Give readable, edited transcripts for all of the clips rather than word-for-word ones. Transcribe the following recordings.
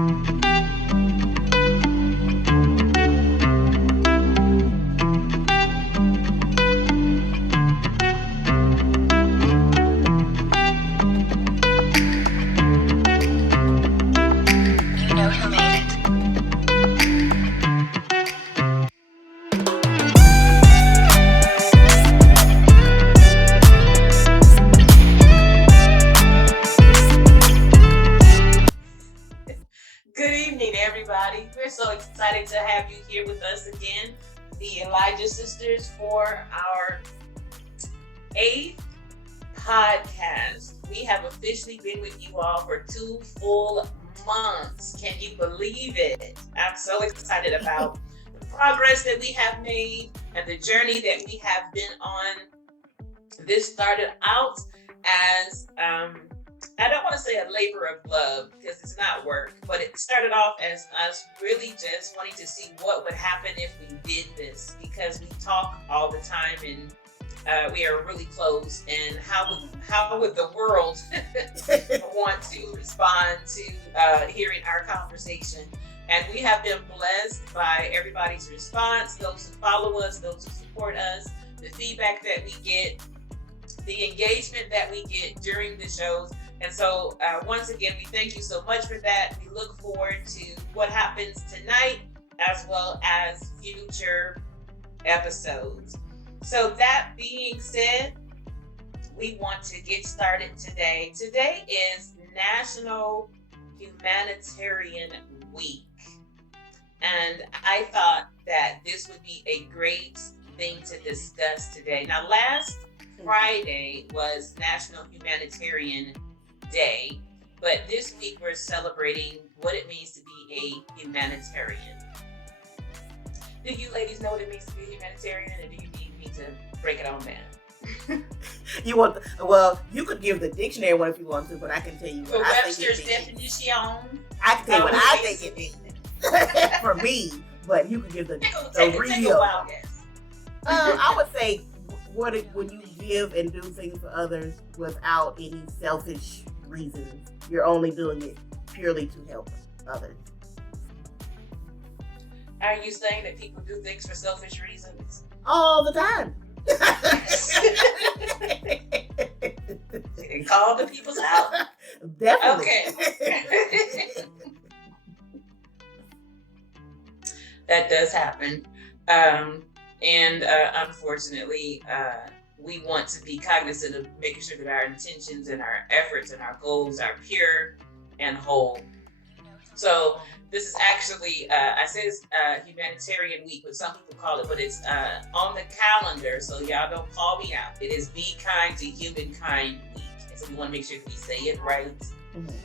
Good evening, everybody. We're so excited to have you here with us again, the Elijah Sisters, for our 8th podcast. We have officially been with you all for 2 full months. Can you believe it? I'm so excited about the progress that we have made and the journey that we have been on. This started out as I don't want to say a labor of love because it's not work, but it started off as us really just wanting to see what would happen if we did this, because we talk all the time and we are really close. And how would the world want to respond to hearing our conversation? And we have been blessed by everybody's response, those who follow us, those who support us, the feedback that we get, the engagement that we get during the shows. And so once again, we thank you so much for that. We look forward to what happens tonight as well as future episodes. So that being said, we want to get started today. Today is National Humanitarian Week. And I thought that this would be a great thing to discuss today. Now, last Friday was National Humanitarian Day, but this week we're celebrating what it means to be a humanitarian. Do you ladies know what it means to be a humanitarian, or do you need me to break it on down? You could give the dictionary one if you want to, but I can tell you what I think Webster's definition. I can tell you what I think it means for me, but you can give the real. Take a wild guess. I would say when you give and do things for others without any selfish reasons, you're only doing it purely to help others. Are you saying that people do things for selfish reasons? All the time. And call the people's out? Definitely. Okay. That does happen. And unfortunately, we want to be cognizant of making sure that our intentions and our efforts and our goals are pure and whole. So this is actually, I say it's Humanitarian Week, but some people call it, but it's on the calendar, so y'all don't call me out. It is Be Kind to Humankind Week. And so we want to make sure that we say it right.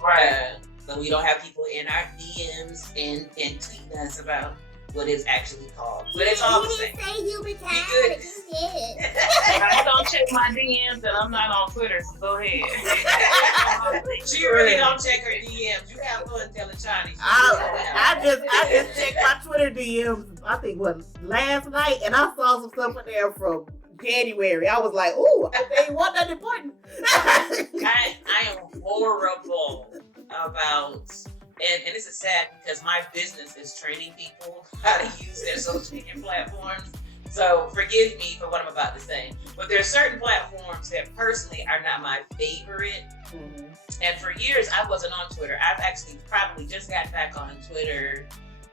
Right. So we don't have people in our DMs and tweeting us about what it's actually called. But it's all the same. I don't check my DMs and I'm not on Twitter, so go ahead. She really don't check her DMs. You have fun telling Chinese. I just checked my Twitter DMs, I think last night, and I saw some stuff in there from January. I was like, ooh, they want that important. I am horrible about, and this is sad because my business is training people how to use their social media platforms. So forgive me for what I'm about to say. But there are certain platforms that personally are not my favorite. Mm-hmm. And for years, I wasn't on Twitter. I've actually probably just got back on Twitter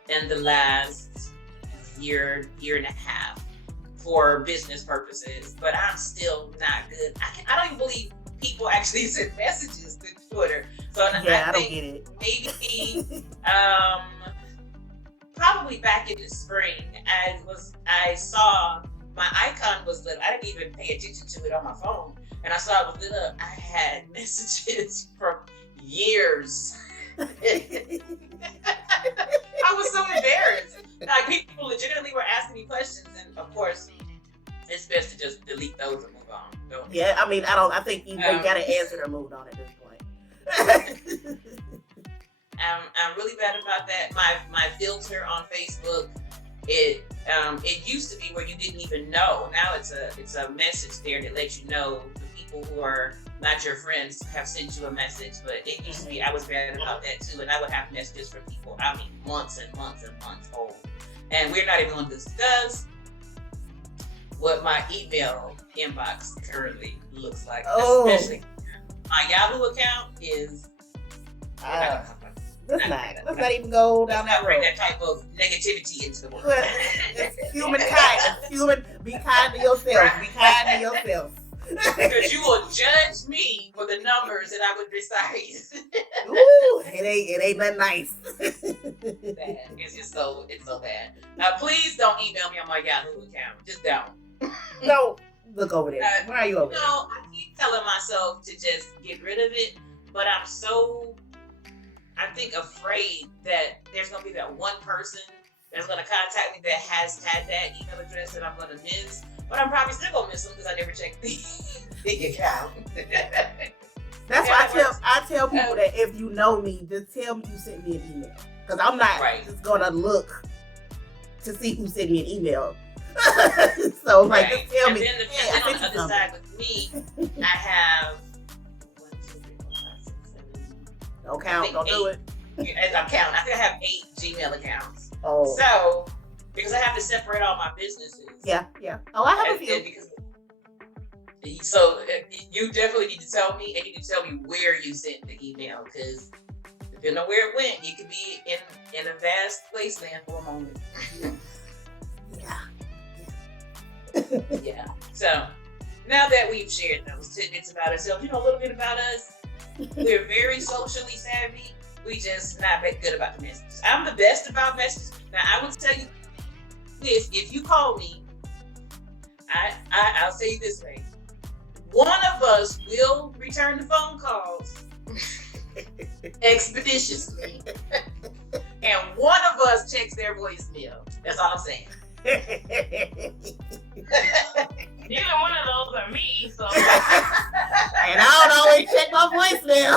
in the last year and a half for business purposes. But I'm still not good. I don't even believe people actually send messages to Twitter. So I don't get it. Maybe probably back in the spring, I saw my icon was lit. I didn't even pay attention to it on my phone, and I saw it was lit up. I had messages from years. I was so embarrassed. Like, people legitimately were asking me questions, and of course, it's best to just delete those and move on. Yeah, I mean, I think you gotta answer or move on at this point. I'm really bad about that. My filter on Facebook, it used to be where you didn't even know. Now it's a message there that lets you know the people who are not your friends have sent you a message, but it used to be, I was bad about that too, and I would have messages from people, I mean, months and months and months old. And we're not even going to discuss what my email inbox currently looks like. Especially my Yahoo account is. Let's not even go down that road. Bring that type of negativity into the world. Well, it's human kindness. Be kind to yourself. Be kind to yourself. Because you will judge me for the numbers that I would recite. Ooh, it ain't that nice. Bad. It's so bad. Please don't email me on my Yahoo account. Just don't. No, look over there. Why are you over there? No, I keep telling myself to just get rid of it, but I'm so, I think, afraid that there's gonna be that one person that's gonna contact me that has had that email address that I'm gonna miss. But I'm probably still gonna miss them because I never checked the account. That's why I tell people that if you know me, just tell me you sent me an email. Because I'm not just gonna look to see who sent me an email. So like, just tell me. And then on the other side with me, I have 1, 2, 3, 4, 5, 6, 7. Don't count. Don't do it. As I'm counting, I think I have 8 Gmail accounts. Oh. So because I have to separate all my businesses. Yeah. Oh, I have a few. So you definitely need to tell me, and you need to tell me where you sent the email, because depending on where it went, you could be in a vast wasteland for a moment. Yeah. So now that we've shared those tidbits about ourselves, a little bit about us. We're very socially savvy. We just not very good about the messages. I'm the best about messages. Now I will tell you this: if you call me, I'll say it this way. One of us will return the phone calls expeditiously, and one of us checks their voicemail. That's all I'm saying. Neither one of those are me, so. And I don't always check my voicemail.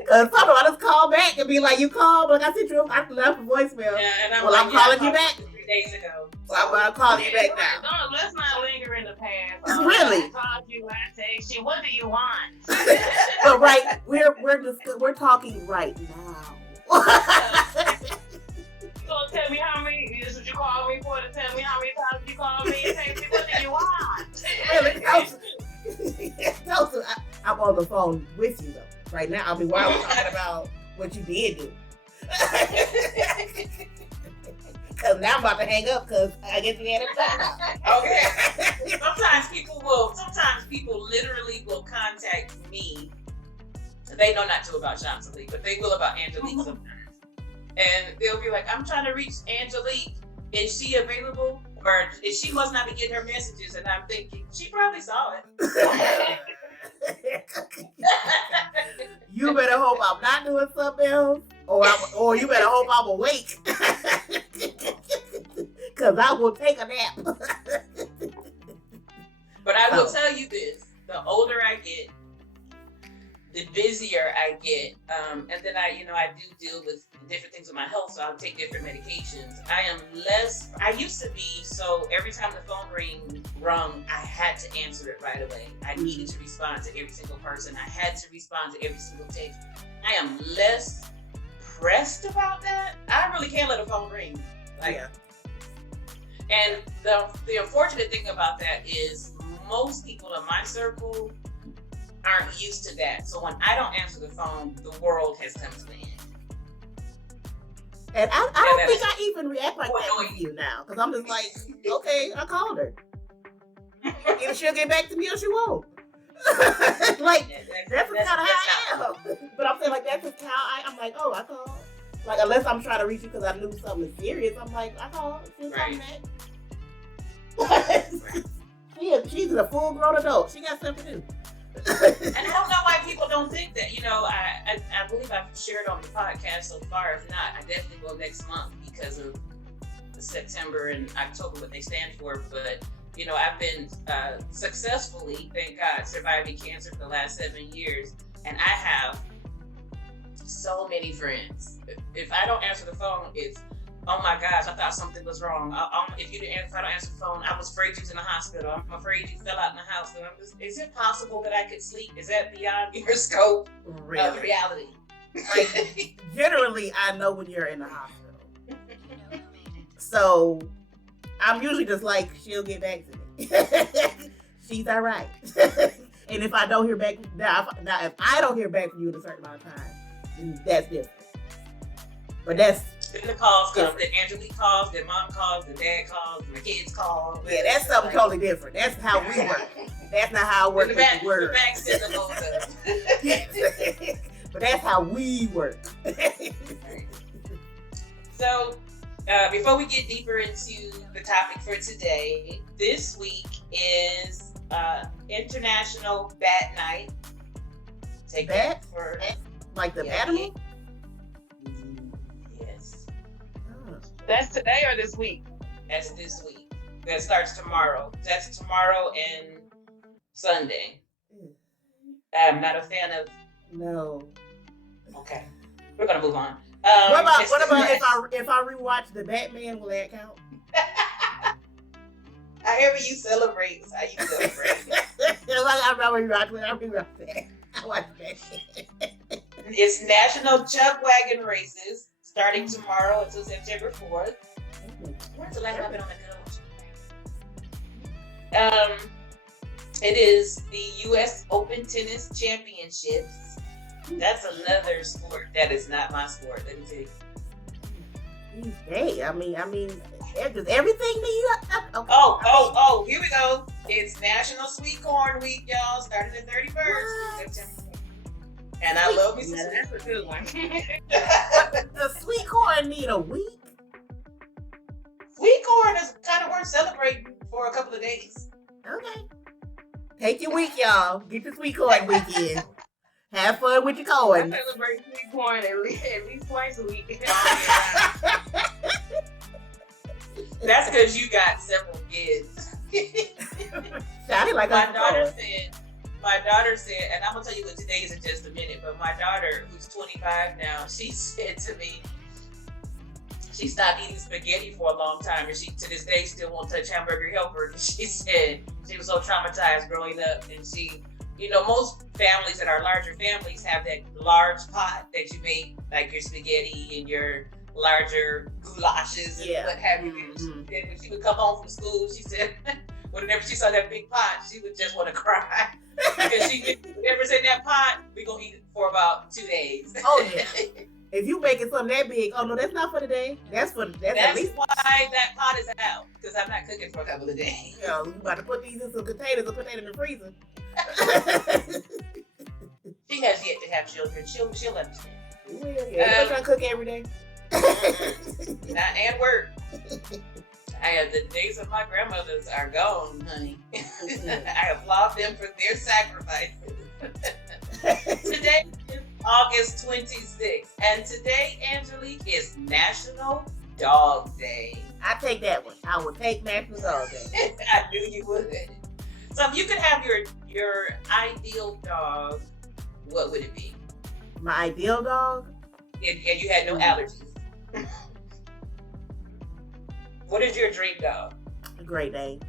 Because sometimes I just call back and be like, you called, but I sent you, I left a voicemail. Yeah, and I'm calling you back. 3 days ago. So I'm going to call you back now. No, let's not linger in the past. Really? I called you, I text you. What do you want? But right, we're talking right now. You gonna tell me how many? This is what you called me for, to tell me how many times you called me and text me. What do you want? Really? I'm on the phone with you though. Right now, I mean, while we're talking about what you did do. Because now I'm about to hang up because I guess we had a time. Okay. Sometimes people literally will contact me. They know not to about Chancelie, but they will about Angelique sometimes. And they'll be like, I'm trying to reach Angelique. Is she available? Or she must not be getting her messages. And I'm thinking, she probably saw it. You better hope I'm not doing something else, or you better hope I'm awake, because I will take a nap. But I will tell you this: the older I get, the busier I get, and then I do deal with different things with my health, so I'll take different medications. I used to be, so every time the phone rung, I had to answer it right away. I needed to respond to every single person. I had to respond to every single text. I am less pressed about that. I really can't let a phone ring. And the unfortunate thing about that is most people in my circle aren't used to that. So when I don't answer the phone, the world has come to an end. And I don't think I even react like that with you now. Because I'm just like, okay, I called her. Either she'll get back to me or she won't. Like, that's kind of how I am. But I'm saying, like, that's just how I'm like, oh, I called. Like, unless I'm trying to reach you because I knew something is serious, I'm like, I called. She's coming back. She's a full-grown adult. She got stuff to do. And I don't know why people don't think that. I believe I've shared on the podcast so far. If not, I definitely will next month because of the September and October, what they stand for. But, I've been successfully, thank God, surviving cancer for the last 7 years. And I have so many friends. If I don't answer the phone, it's oh my gosh, I thought something was wrong. If I don't answer the phone, I was afraid you was in the hospital. I'm afraid you fell out in the house. Is it possible that I could sleep? Is that beyond your scope of reality? Like, generally, I know when you're in the hospital. So, I'm usually just like, she'll get back to me. She's all right. And if I don't hear back, if I don't hear back from you in a certain amount of time, then that's different. But that's... Then the calls come. Then Angelique calls. Then mom calls. Then dad calls. My kids call. Yeah, that's something totally different. That's how we work. That's not how I work with the word. The back sitting goes up. But that's how we work. So, before we get deeper into the topic for today, this week is International Bat Night. Take Bat? that for like the animal? Yes. Oh. That's today or this week? That's this week. That starts tomorrow. That's tomorrow and Sunday. I'm not a fan of. No. Okay, we're gonna move on. What about if I rewatch the Batman? Will that count? However you celebrate is how you celebrate. I'm not rewatching it. I watch that. It's National Chuck Wagon Races starting tomorrow until September 4th. When's the last time I've been on a good one? It is the U.S. Open Tennis Championships. That's another sport that is not my sport. Let me tell you. Hey, I mean, does everything need? Okay. Oh, here we go. It's National Sweet Corn Week, y'all, starting the 31st September. And I love me some sweet. That's a good one. The sweet corn need a week? Sweet corn is kind of worth celebrating for a couple of days. Okay. Take your week, y'all. Get your sweet corn weekend. Have fun with your corn. I celebrate sweet corn at least twice a week. That's because you got several kids. Sounded like my daughter said, and I'm gonna tell you what today is in just a minute, but my daughter, who's 25 now, she said to me, she stopped eating spaghetti for a long time, and she to this day still won't touch Hamburger Helper. She said she was so traumatized growing up, and she, most families that are larger families have that large pot that you make, like your spaghetti and your larger goulashes and what have you. Mm-hmm. And when she would come home from school, she said, whenever she saw that big pot, she would just want to cry. Because whatever's in that pot, we're going to eat it for about 2 days. Oh, yeah. If you making something that big, oh no, that's not for today. That's at least why that pot is out, because I'm not cooking for a couple of days. You about to put these in some containers and put that in the freezer. She has yet to have children. She'll understand. You will, yeah. You're trying to cook every day. Not and work. The days of my grandmothers are gone, honey. I applaud them for their sacrifices. Today is August 26th, and today, Angelique, is National Dog Day. I take that one. I will take National Dog Day. I knew you would. So if you could have your ideal dog, what would it be? My ideal dog? And you had no allergies. What is your dream dog? A Great Dane.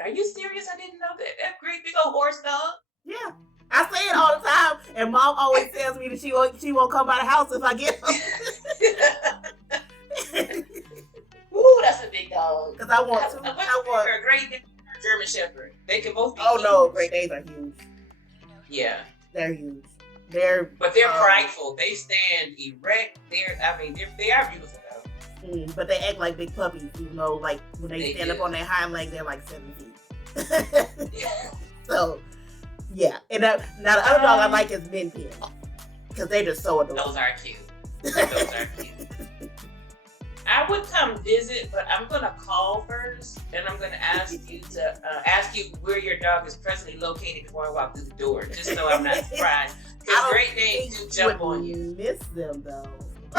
Are you serious? I didn't know that. That great big old horse dog? Yeah. I say it all the time, and Mom always tells me that she won't come by the house if I get him. Ooh, that's a big dog. Because I want to. A Great Dane or German Shepherd. They can both be huge. No, Great Danes are huge. Yeah. They're huge. But they're prideful. They stand erect. They are beautiful though. But they act like big puppies, even though like when they stand up on their hind legs, they're like 7 feet. So, yeah. And now the other dog I like is Min Pin. Because they're just so adorable. Those are cute. I would come visit, but I'm going to call first, and I'm going to ask you where your dog is presently located before I walk through the door, just so I'm not surprised. Because Great Danes do jump on you. Miss them though. I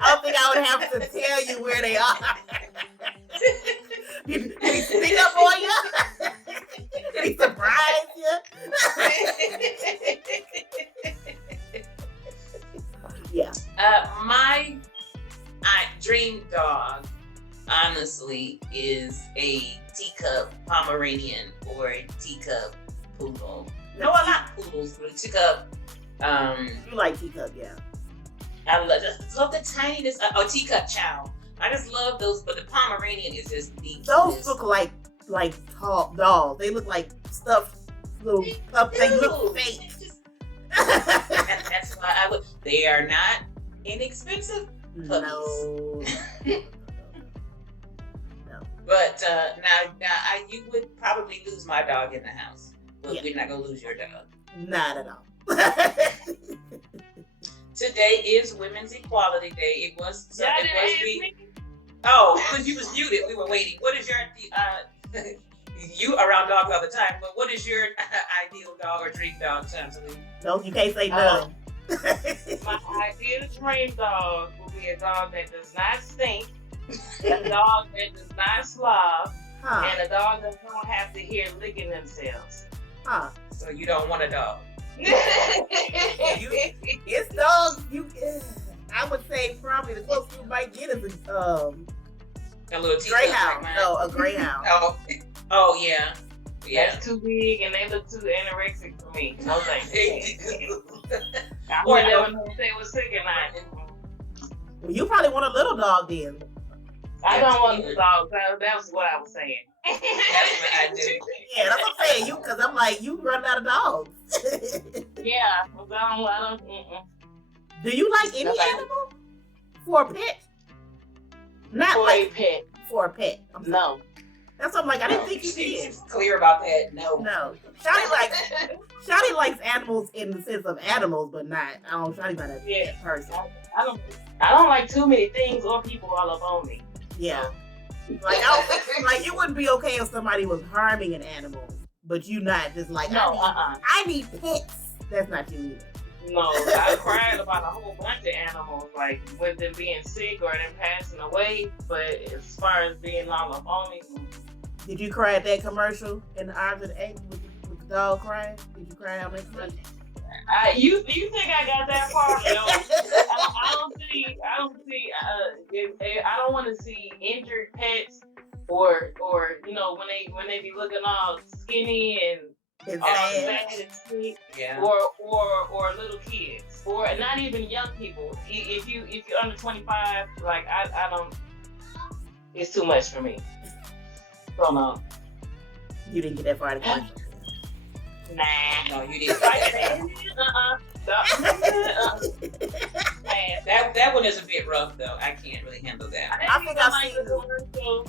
don't think I would have to tell you where they are. Did he sneak up on you? Did he surprise you? Yeah. My dream dog, honestly, is a teacup Pomeranian or a teacup poodle. No, I'm not poodles, but a teacup. You like teacup, yeah. I love the tinyness. Teacup chow. I just love those, but the Pomeranian is just the. Those look like tall dolls. They look like stuffed little pups. They look fake. That's why I would. They are not inexpensive puppies. No. But now, you would probably lose my dog in the house, but we're not gonna lose your dog. Not at all. Today is Women's Equality Day. It was. Because you was muted. We were waiting. What is your you around dogs all the time, but what is your ideal dog or dream dog, Chanceline? No, you can't say no. My ideal dream dog will be a dog that does not stink, a dog that does not slob, and a dog that don't have to hear licking themselves. So you don't want a dog. It's dogs. I would say probably the closest you might get is a little greyhound. No, a greyhound. Oh yeah. That's too big and they look too anorexic for me. No thanks. I Or would never know if they was sick or not. Well, you probably want a little dog then. I don't want a dog. That was what I was saying. That's what I do. Yeah, that's what I'm saying. Because I'm like, you run out of dogs. Yeah, I don't. Do you like any animal for a pet? Not for like a pet. For a pet. No. That's what I'm like. I didn't think you did. She's clear about that. No. Shawty likes animals in the sense of animals, but not. Shawty's not a pet person. I don't like too many things or people all up on me. Yeah. Like you wouldn't be okay if somebody was harming an animal, but you not just like I need pets. That's not you either. No, I cried about a whole bunch of animals, like with them being sick or them passing away. But as far as being all up on me, did you cry at that commercial in the arms of the angel with the dog crying? Did you cry on that commercial? You think I got that far? No, I don't want to see injured pets or when they be looking all skinny and all sad and sick, or little kids, or not even young people. If you're under 25, like I don't. It's too much for me. So no. You didn't get that far in the commercial. Nah. No, you didn't. That one is a bit rough though. I can't really handle that. I think I seen the commercial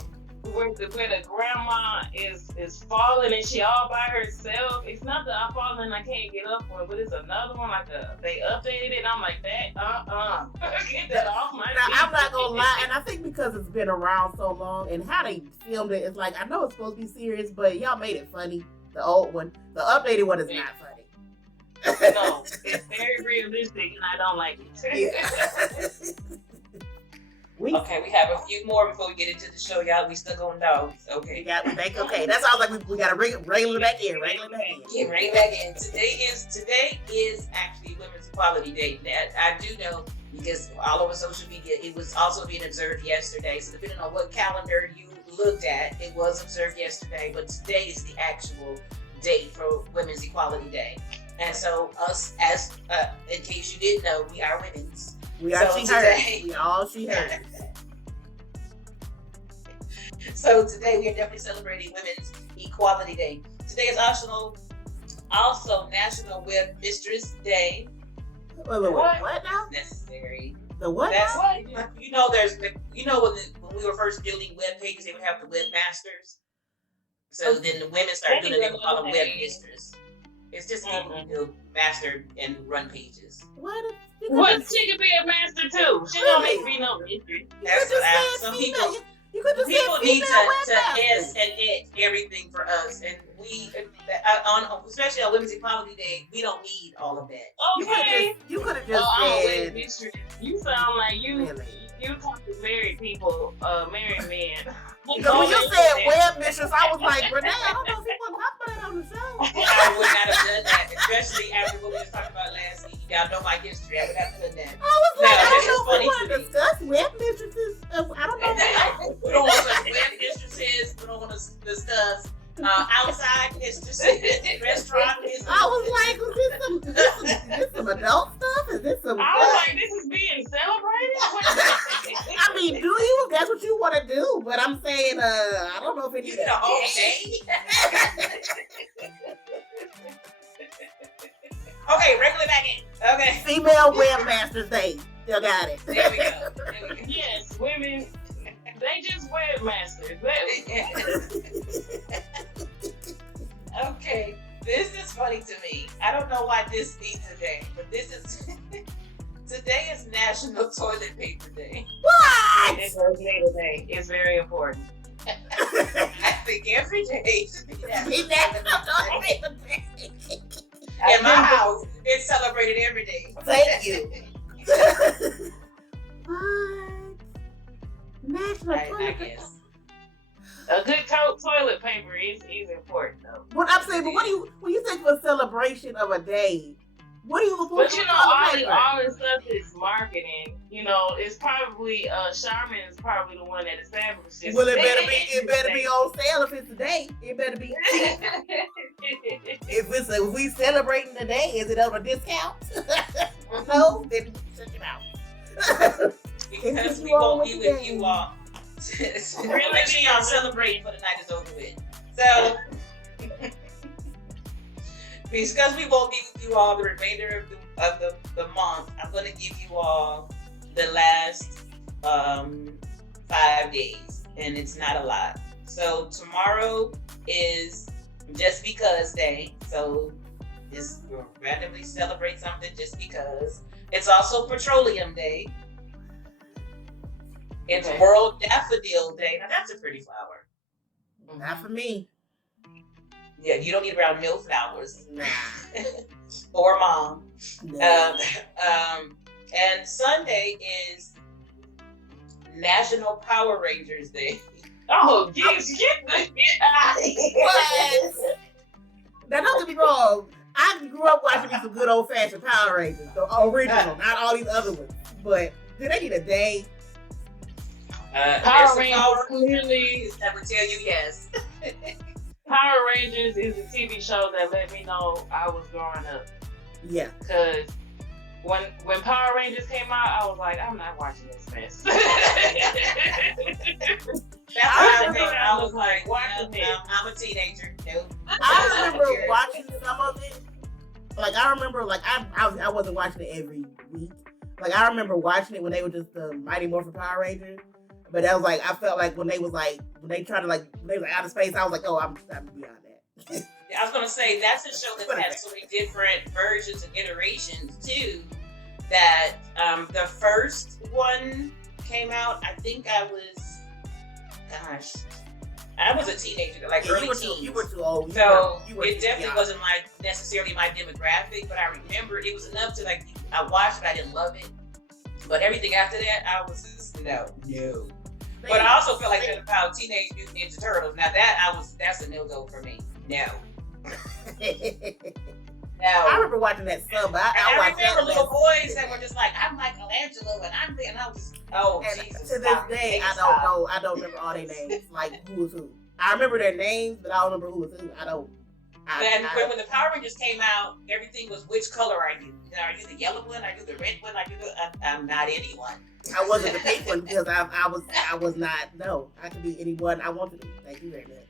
where the grandma is falling and she all by herself. It's not that I fall and I can't get up for it, but it's another one they updated it and I'm like that get that off my feet. I'm not gonna lie, and I think because it's been around so long and how they filmed it, it's like I know it's supposed to be serious, but y'all made it funny. The old one, the updated one is not funny. No, it's very realistic and I don't like it. Yeah. Okay, we have a few more before we get into the show, y'all. We still going dogs. Okay. Okay. That sounds like we gotta regular back in. Yeah, bring it back in. Today is actually Women's Equality Day. I do know because all over social media, it was also being observed yesterday. So depending on what calendar you looked at, it was observed yesterday. But today is the actual date for Women's Equality Day. And so us, as in case you didn't know, we are women's. We are she/hers. We all she/hers. So today we are definitely celebrating Women's Equality Day. Today is also National Web Mistress Day. Wait, what now? Necessary. The what? That's now? When we were first building web pages, they would have the webmasters. So then the women started doing it. They would call them web mistress. It's just people who build master and run pages. What she could be a master too. She don't make me no mystery. That's what some people. People need to S and edit everything for us, and we, especially on Women's Equality Day, we don't need all of that. Okay. You could have just I'm a said. web mistress. You sound like you talk to married people, married men. Because when you said web mistress, I was like, Renee, I don't know if you want to talk about it on the show. I would not have done that, especially after what we was talking about last week. Y'all know my history. I got to that. I was like, I don't know if we want to discuss web mistresses. I don't know. We don't want to discuss web mistresses. We don't want to discuss outside mistresses, restaurant mistresses. I was like, is this some adult stuff? Is this some? I was like, this is being celebrated. I mean, do you? If that's what you want to do, but I'm saying, I don't know if it is a whole day. Okay, regular back in. Okay. Female webmasters day. Still got it. There we go. Yes, women. They just webmasters. Okay, this is funny to me. I don't know why this needs today, but this is today is National Toilet Paper Day. What? It's National Day. It's very important. I think every day should be National National Toilet Paper Day. In my house, it's celebrated every day. Thank you. What? National Toilet Paper. A good toilet paper is important though. What I'm saying, but what do you when you think of a celebration of a day? What do you look for? But you know, all this stuff is marketing. You know, it's probably Charmin is probably the one that established this. Well, it better be on sale if it's today. It better be cheap. If we celebrating today, is it on a discount? No, then shut your mouth. Because we won't be with you all. Really, make sure y'all celebrating for the night is over with. So, because we won't be with you all the remainder of the month, I'm going to give you all the last 5 days, and it's not a lot. So tomorrow is Just Because Day. So just randomly celebrate something just because. It's also Petroleum Day. It's World Daffodil Day. Now that's a pretty flower. Not for me. Yeah, you don't need around mill flowers. Nah. Or mom. No. And Sunday is National Power Rangers Day. Oh, get out of here. What? Now don't get me wrong. I grew up watching some good old fashioned Power Rangers, the original, not all these other ones. But do they need a day? Power Rangers clearly that would tell you yes. Power Rangers is a TV show that let me know I was growing up. Yeah. Because when Power Rangers came out, I was like, I'm not watching this mess. That's I was like, I'm a teenager. Nope. I remember watching some of it. Like I remember, like I wasn't watching it every week. Like I remember watching it when they were just the Mighty Morphin Power Rangers. But that was like I felt like when they was out of space, I was like, oh, I'm beyond that. I was gonna say that's a show that has so many different versions and iterations too. That the first one came out, I think I was a teenager, like early teens. You were too old. So it definitely wasn't necessarily my demographic, but I remember it was enough to like I watched it, I didn't love it. But everything after that, I was just no. But I also feel like that about Teenage Mutant Ninja Turtles. Now that's a no-go for me. No. I remember watching that sub, but I remember little boys that were just like, I'm Michelangelo, and I was Jesus. To this day, I don't know. I don't remember all their names, like who was who. I remember their names, but I don't remember who was who. I don't. When the Power Rangers came out, everything was which color are you? Are you the yellow one? Are you the red one? I'm not anyone. I wasn't the pink one because I was not. No, I could be anyone I want to be. Thank you very much.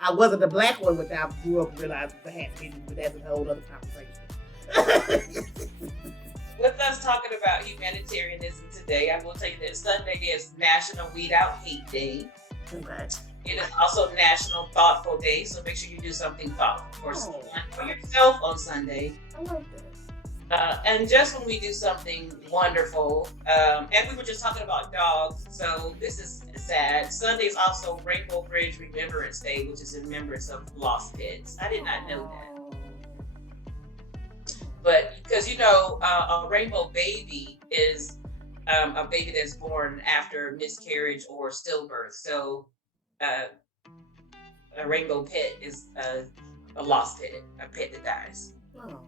I wasn't the black one, which I grew up realizing I had to be, but that's a whole other conversation. With us talking about humanitarianism today, I will tell you that Sunday is National Weed Out Hate Day. Okay. It is also National Thoughtful Day, so make sure you do something thoughtful for yourself on Sunday. I like that. And just when we do something wonderful, and we were just talking about dogs, so this is sad. Sunday is also Rainbow Bridge Remembrance Day, which is in remembrance of lost pets. I did not know that. But because, a rainbow baby is a baby that's born after miscarriage or stillbirth. So a rainbow pet is a lost pet, a pet that dies. Oh.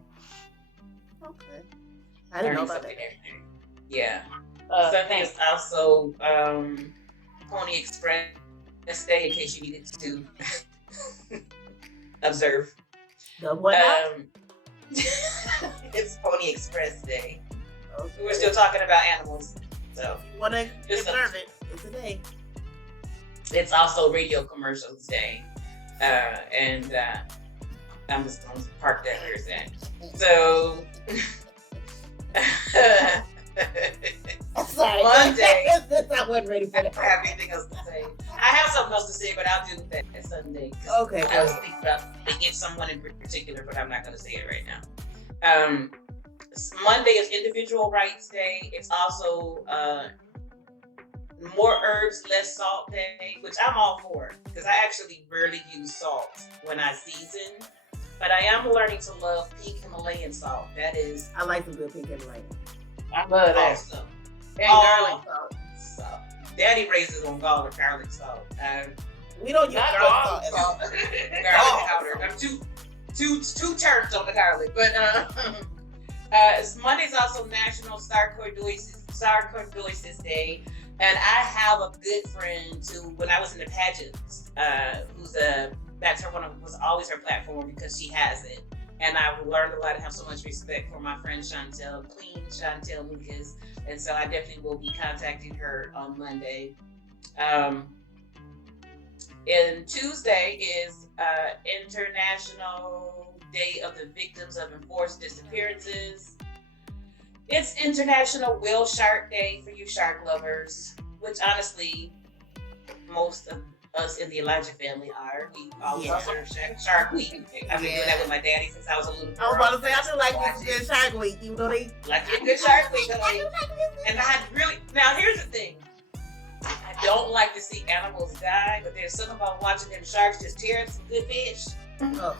Okay. I didn't know about that. Yeah. Sunday is also Pony Express Day, in case you needed to observe. The what? It's Pony Express Day. Okay. We're still talking about animals, so you want to observe it? It's a day. It's also Radio Commercials Day, and I'm just going to park that where it's at. So. Sorry. Monday. I wasn't ready for that. I don't have anything else to say. I have something else to say, but I'll do that Sunday. Okay. I was thinking about thinking someone in particular, but I'm not going to say it right now. Monday is Individual Rights Day. It's also More Herbs, Less Salt Day, which I'm all for because I actually rarely use salt when I season. But I am learning to love pink Himalayan salt. That is, I like the good pink Himalayan. I love that. Awesome. And garlic salt. Daddy raises on garlic salt. We don't use garlic salt. Garlic powder. I'm too turned on the garlic. But Monday's also National Sarcoidosis Day. And I have a good friend who, when I was in the pageants, was always her platform because she has it. And I've learned a lot and have so much respect for my friend Queen Chantel Lucas. And so I definitely will be contacting her on Monday. And Tuesday is International Day of the Victims of Enforced Disappearances. It's International Whale Shark Day for you shark lovers, which honestly, most of us in the Elijah family are. We always observe Shark Week. I've been doing that with my daddy since I was a little girl. I was about to say, I do like this good Shark Week, even though they... Like a good Shark Week. And I really... Now, here's the thing. I don't like to see animals die, but there's something about watching them sharks just tear up some good fish. Oh.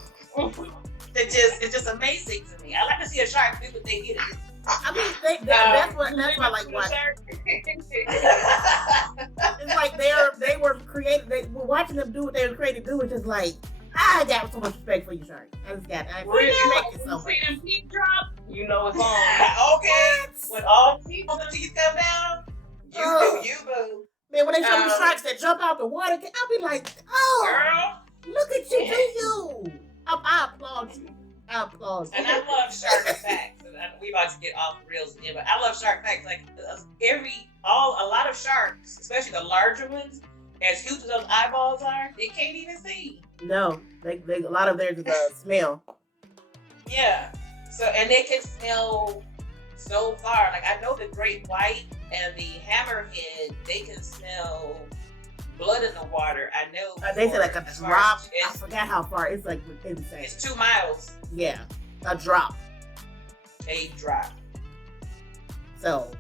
It's just amazing to me. I like to see a shark do what they did. I mean, that's why I like watching. It's like they were created. They were watching them do what they were created to do. It's just like I got so much respect for you, shark. I respect you so much. See them teeth drop, you know it's on. Okay. When all the teeth come down, you boo. Man, when they show the sharks that jump out the water, I'll be like, oh, girl, look at you, do you? I applaud you. And I love shark facts. We about to get off the rails again, but I love shark facts. Like a lot of sharks, especially the larger ones, as huge as those eyeballs are, they can't even see. No, they a lot of theirs is smell. Yeah. So and they can smell so far. Like I know the great white and the hammerhead, they can smell blood in the water. I know. They say like a drop. I forgot how far. It's like insane. It's 2 miles. Yeah, a drop. A drop. So,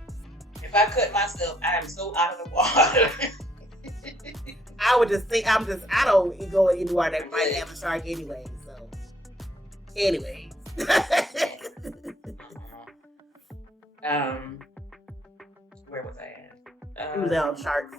if I cut myself, I am so out of the water. I would just think I don't go anywhere that might have a shark anyway. So, anyways. Where was I at? It was on Shark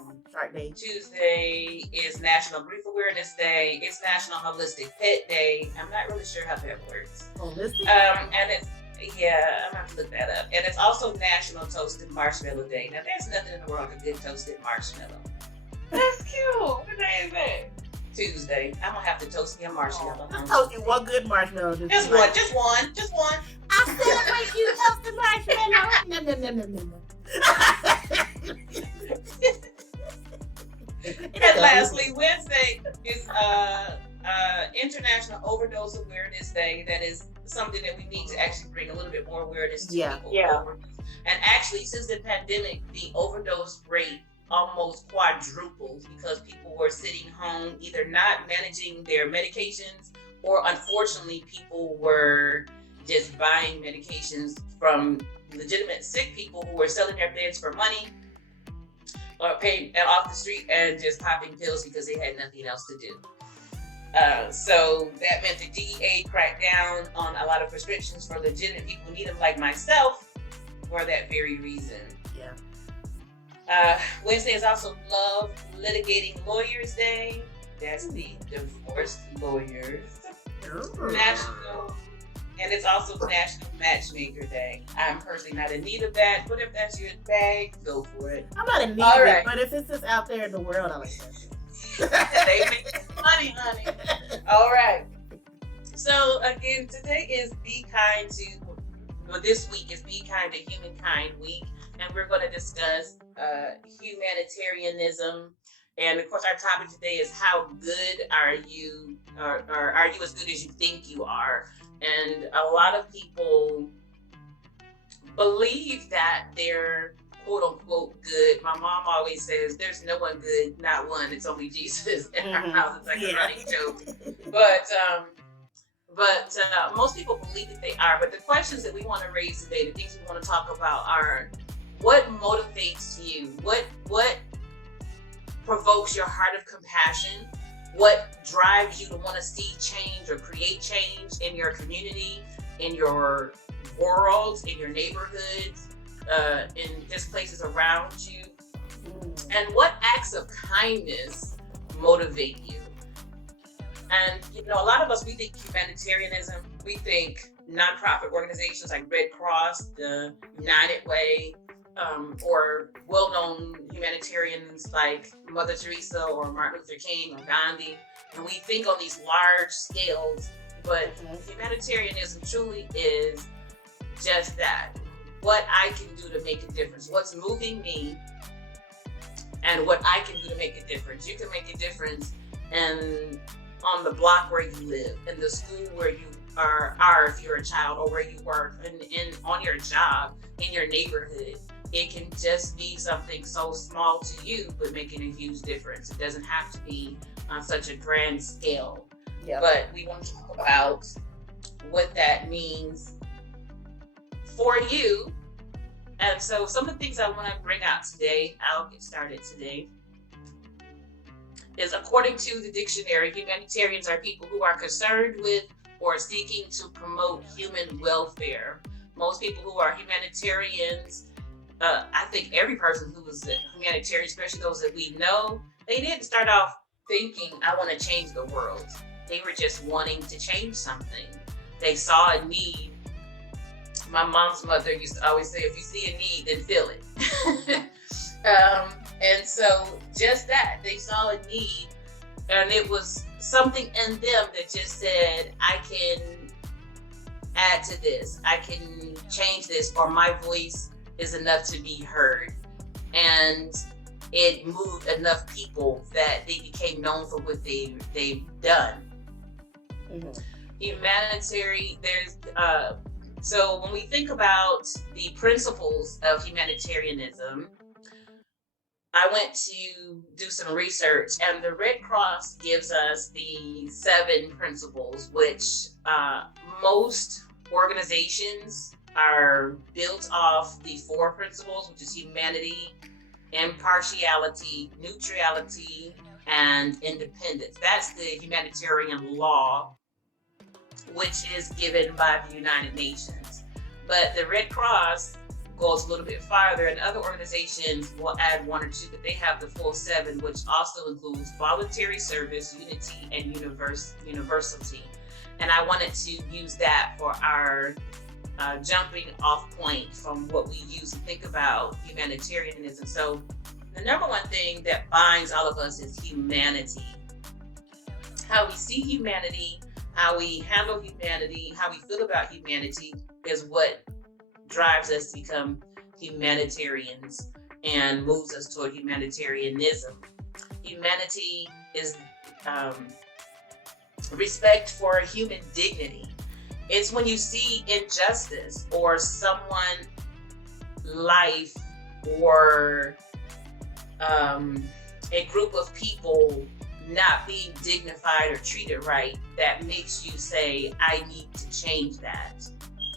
Day. Tuesday is National Grief Awareness Day. It's National Holistic Pet Day. I'm not really sure how that works. Holistic? And it's I'm gonna have to look that up. And it's also National Toasted Marshmallow Day. Now, there's nothing in the world like a good toasted marshmallow. That's cute. What day is that? Tuesday. I'm gonna have to toast me a marshmallow. Just toast you one good marshmallow. Just one. I celebrate you toasted marshmallow. No. And lastly, Wednesday is International Overdose Awareness Day. That is something that we need to actually bring a little bit more awareness to people. Yeah. And actually, since the pandemic, the overdose rate almost quadrupled because people were sitting home, either not managing their medications, or unfortunately, people were just buying medications from legitimate sick people who were selling their beds for money or paying off the street and just popping pills because they had nothing else to do. So that meant the DEA cracked down on a lot of prescriptions for legitimate people who need them, like myself, for that very reason. Yeah. Wednesday is also Love Litigating Lawyers Day. That's the divorced lawyers. And it's also National Matchmaker Day. I'm personally not in need of that, but if that's your bag, go for it. I'm not in need of it, but if it's just out there in the world, I like that. They make money, honey. All right. So again, today is Be Kind to, well, this week is Be Kind to Humankind Week, and we're going to discuss humanitarianism. And of course, our topic today is how good are you, or are you as good as you think you are? And a lot of people believe that they're quote unquote good. My mom always says there's no one good, not one. It's only Jesus in our house. It's like a running joke. But most people believe that they are. But the questions that we want to raise today, the things we want to talk about are: what motivates you? What provokes your heart of compassion? What drives you to want to see change or create change in your community, in your world, in your neighborhoods, in just places around you? And what acts of kindness motivate you? And, you know, a lot of us, we think humanitarianism, we think nonprofit organizations like Red Cross, the United Way, or well-known humanitarians like Mother Teresa or Martin Luther King or Gandhi. And we think on these large scales, but humanitarianism truly is just that. What I can do to make a difference, what's moving me, and what I can do to make a difference. You can make a difference on the block where you live, in the school where you are if you're a child, or where you work, and on your job, in your neighborhood. It can just be something so small to you, but making a huge difference. It doesn't have to be on such a grand scale. Yep. But we want to talk about what that means for you. And so some of the things I want to bring out today, I'll get started today, is according to the dictionary, humanitarians are people who are concerned with or seeking to promote human welfare. Most people who are humanitarians, I think every person who was a humanitarian, especially those that we know, they didn't start off thinking, I want to change the world. They were just wanting to change something. They saw a need. My mom's mother used to always say, if you see a need, then fill it. And so just that, they saw a need, and it was something in them that just said, I can add to this, I can change this, or my voice is enough to be heard. And it moved enough people that they became known for what they've done. Humanitarian, so when we think about the principles of humanitarianism, I went to do some research, and the Red Cross gives us the 7 principles, which most organizations are built off the 4 principles, which is humanity, impartiality, neutrality, and independence. That's the humanitarian law, which is given by the United Nations. But the Red Cross goes a little bit farther, and other organizations will add 1 or 2, but they have the full 7, which also includes voluntary service, unity, and universality. And I wanted to use that for our jumping off point from what we use to think about humanitarianism. So the number one thing that binds all of us is humanity. How we see humanity, how we handle humanity, how we feel about humanity is what drives us to become humanitarians and moves us toward humanitarianism. Humanity is respect for human dignity. It's when you see injustice or someone's life or a group of people not being dignified or treated right that makes you say, I need to change that.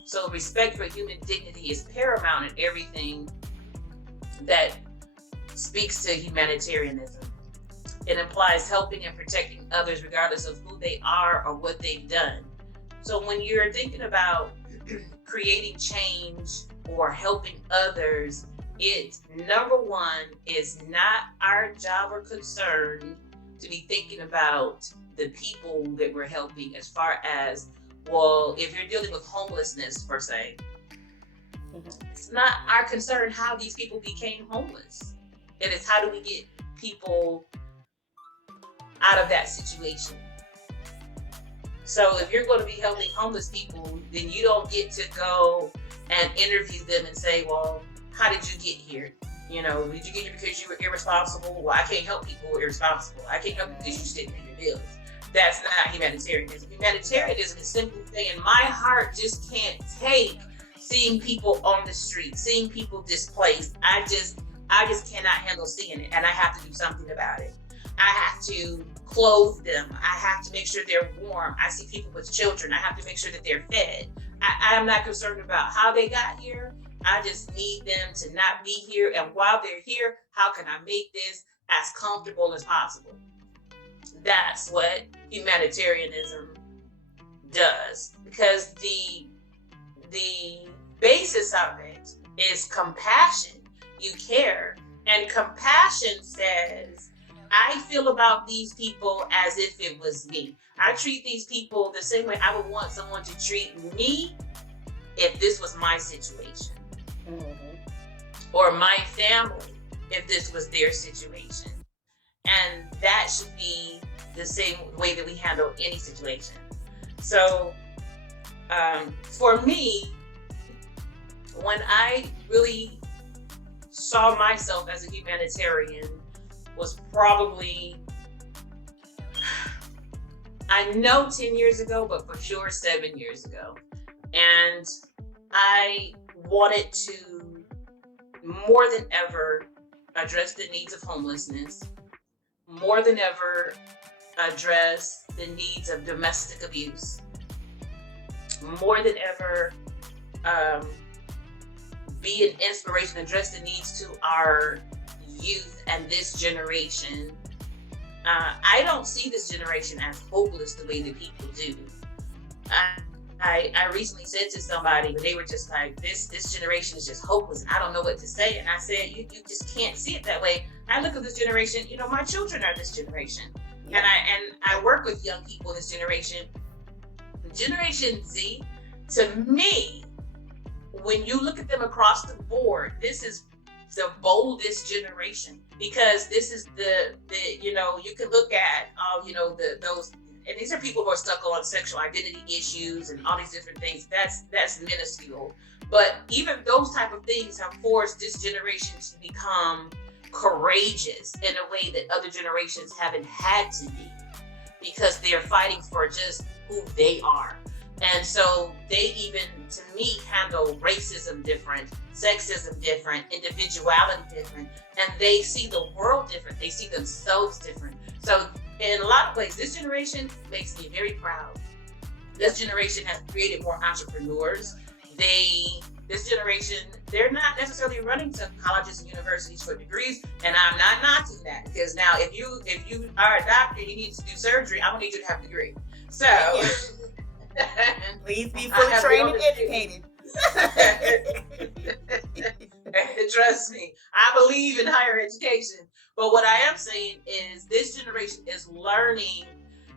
So respect for human dignity is paramount in everything that speaks to humanitarianism. It implies helping and protecting others regardless of who they are or what they've done. So when you're thinking about creating change or helping others, it, number one, is not our job or concern to be thinking about the people that we're helping as far as well, if you're dealing with homelessness per se, it's not our concern how these people became homeless. It is how do we get people out of that situation. So if you're going to be helping homeless people, then you don't get to go and interview them and say, well, how did you get here? You know, did you get here because you were irresponsible? Well, I can't help people who are irresponsible. I can't help you because you didn't pay your bills. That's not humanitarianism. Humanitarianism is simply saying my heart just can't take seeing people on the street, seeing people displaced. I just cannot handle seeing it, and I have to do something about it. I have to clothe them. I have to make sure they're warm. I see people with children. I have to make sure that they're fed. I'm not concerned about how they got here. I just need them to not be here. And while they're here, how can I make this as comfortable as possible? That's what humanitarianism does, because the basis of it is compassion. You care. And compassion says, I feel about these people as if it was me. I treat these people the same way I would want someone to treat me if this was my situation. Or my family if this was their situation. And that should be the same way that we handle any situation. So for me, when I really saw myself as a humanitarian was probably, I know 10 years ago, but for sure 7 years ago. And I wanted to more than ever address the needs of homelessness, more than ever address the needs of domestic abuse, more than ever be an inspiration, address the needs to our youth and this generation. I don't see this generation as hopeless the way that people do. I recently said to somebody, but they were just like, this generation is just hopeless. I don't know what to say. And I said, you just can't see it that way. I look at this generation, you know, my children are this generation. Yeah. And I work with young people in this generation. Generation Z, to me, when you look at them across the board, this is the boldest generation, because this is the you know, you can look at you know, those, and these are people who are stuck on sexual identity issues and all these different things. That's minuscule. But even those type of things have forced this generation to become courageous in a way that other generations haven't had to be, because they're fighting for just who they are. And so they even, to me, handle racism different, sexism different, individuality different, and they see the world different. They see themselves different. So in a lot of ways, this generation makes me very proud. This generation has created more entrepreneurs. This generation, they're not necessarily running to colleges and universities for degrees, and I'm not knocking that, because now if you are a doctor, you need to do surgery, I'm gonna need you to have a degree. So please be fully trained and educated. Trust me, I believe in higher education. But what I am saying is this generation is learning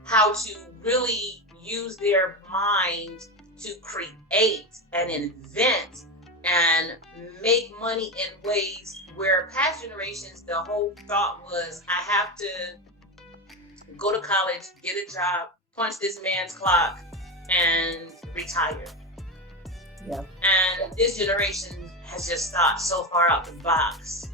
how to really use their mind to create and invent and make money in ways where past generations, the whole thought was, I have to go to college, get a job, punch this man's clock, and retire. Yeah. And this generation has just thought so far out the box.